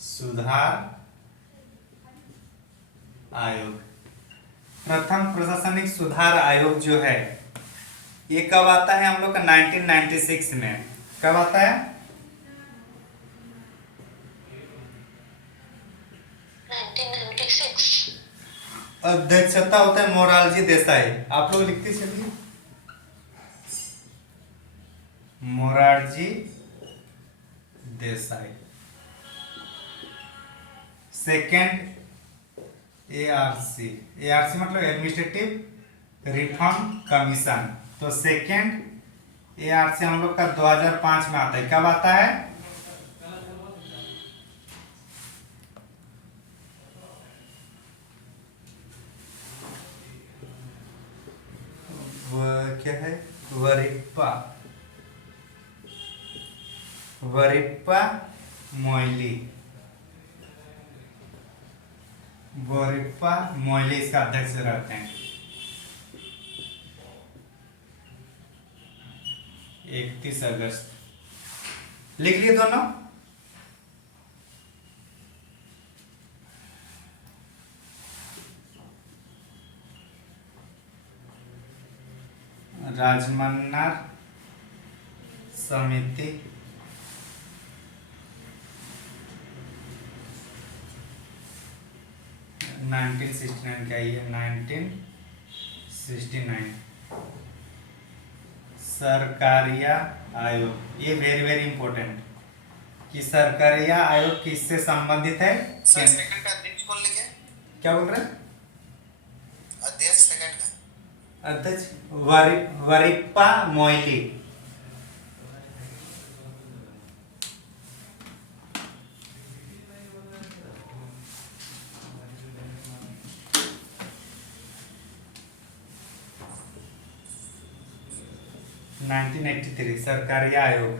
सुधार आयोग, प्रथम प्रशासनिक सुधार आयोग जो है ये कब आता है हम लोग का? 1996 में। कब आता है? 1996। अध्यक्षता होता है मोरारजी देसाई। आप लोग लिखते चलिए, Morarji Desai. Second ARC, ARC मतलब एडमिनिस्ट्रेटिव रिफॉर्म कमीशन। तो सेकेंड एआरसी हम लोग का 2005 में आता है। कब आता है? क्या है? वरिप्पा, वरिप्पा मोइली, वरिप्पा मोइली इसका अध्यक्ष रहते हैं। 31 अगस्त लिख लिए दोनों। राजमन्ना समिति, नाइनटीन 69 का, ये 1969। सरकारिया आयोग, ये वेरी वेरी इंपॉर्टेंट कि सरकारिया आयोग किससे संबंधित है? सर सेकंड का अध्यक्ष कौन लिखे? क्या बोल रहे हैं? अध्यक्ष सेकंड का। अध्यक्ष वरिप्पा मोइली। नाइनटीन 83 सरकारिया आयोग।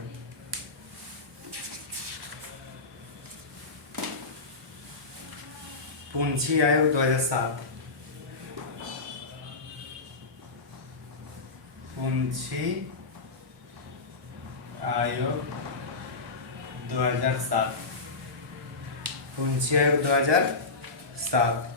पूंजी आयोग 2007, पूंजी आयोग 2007, पूंजी आयोग 2007।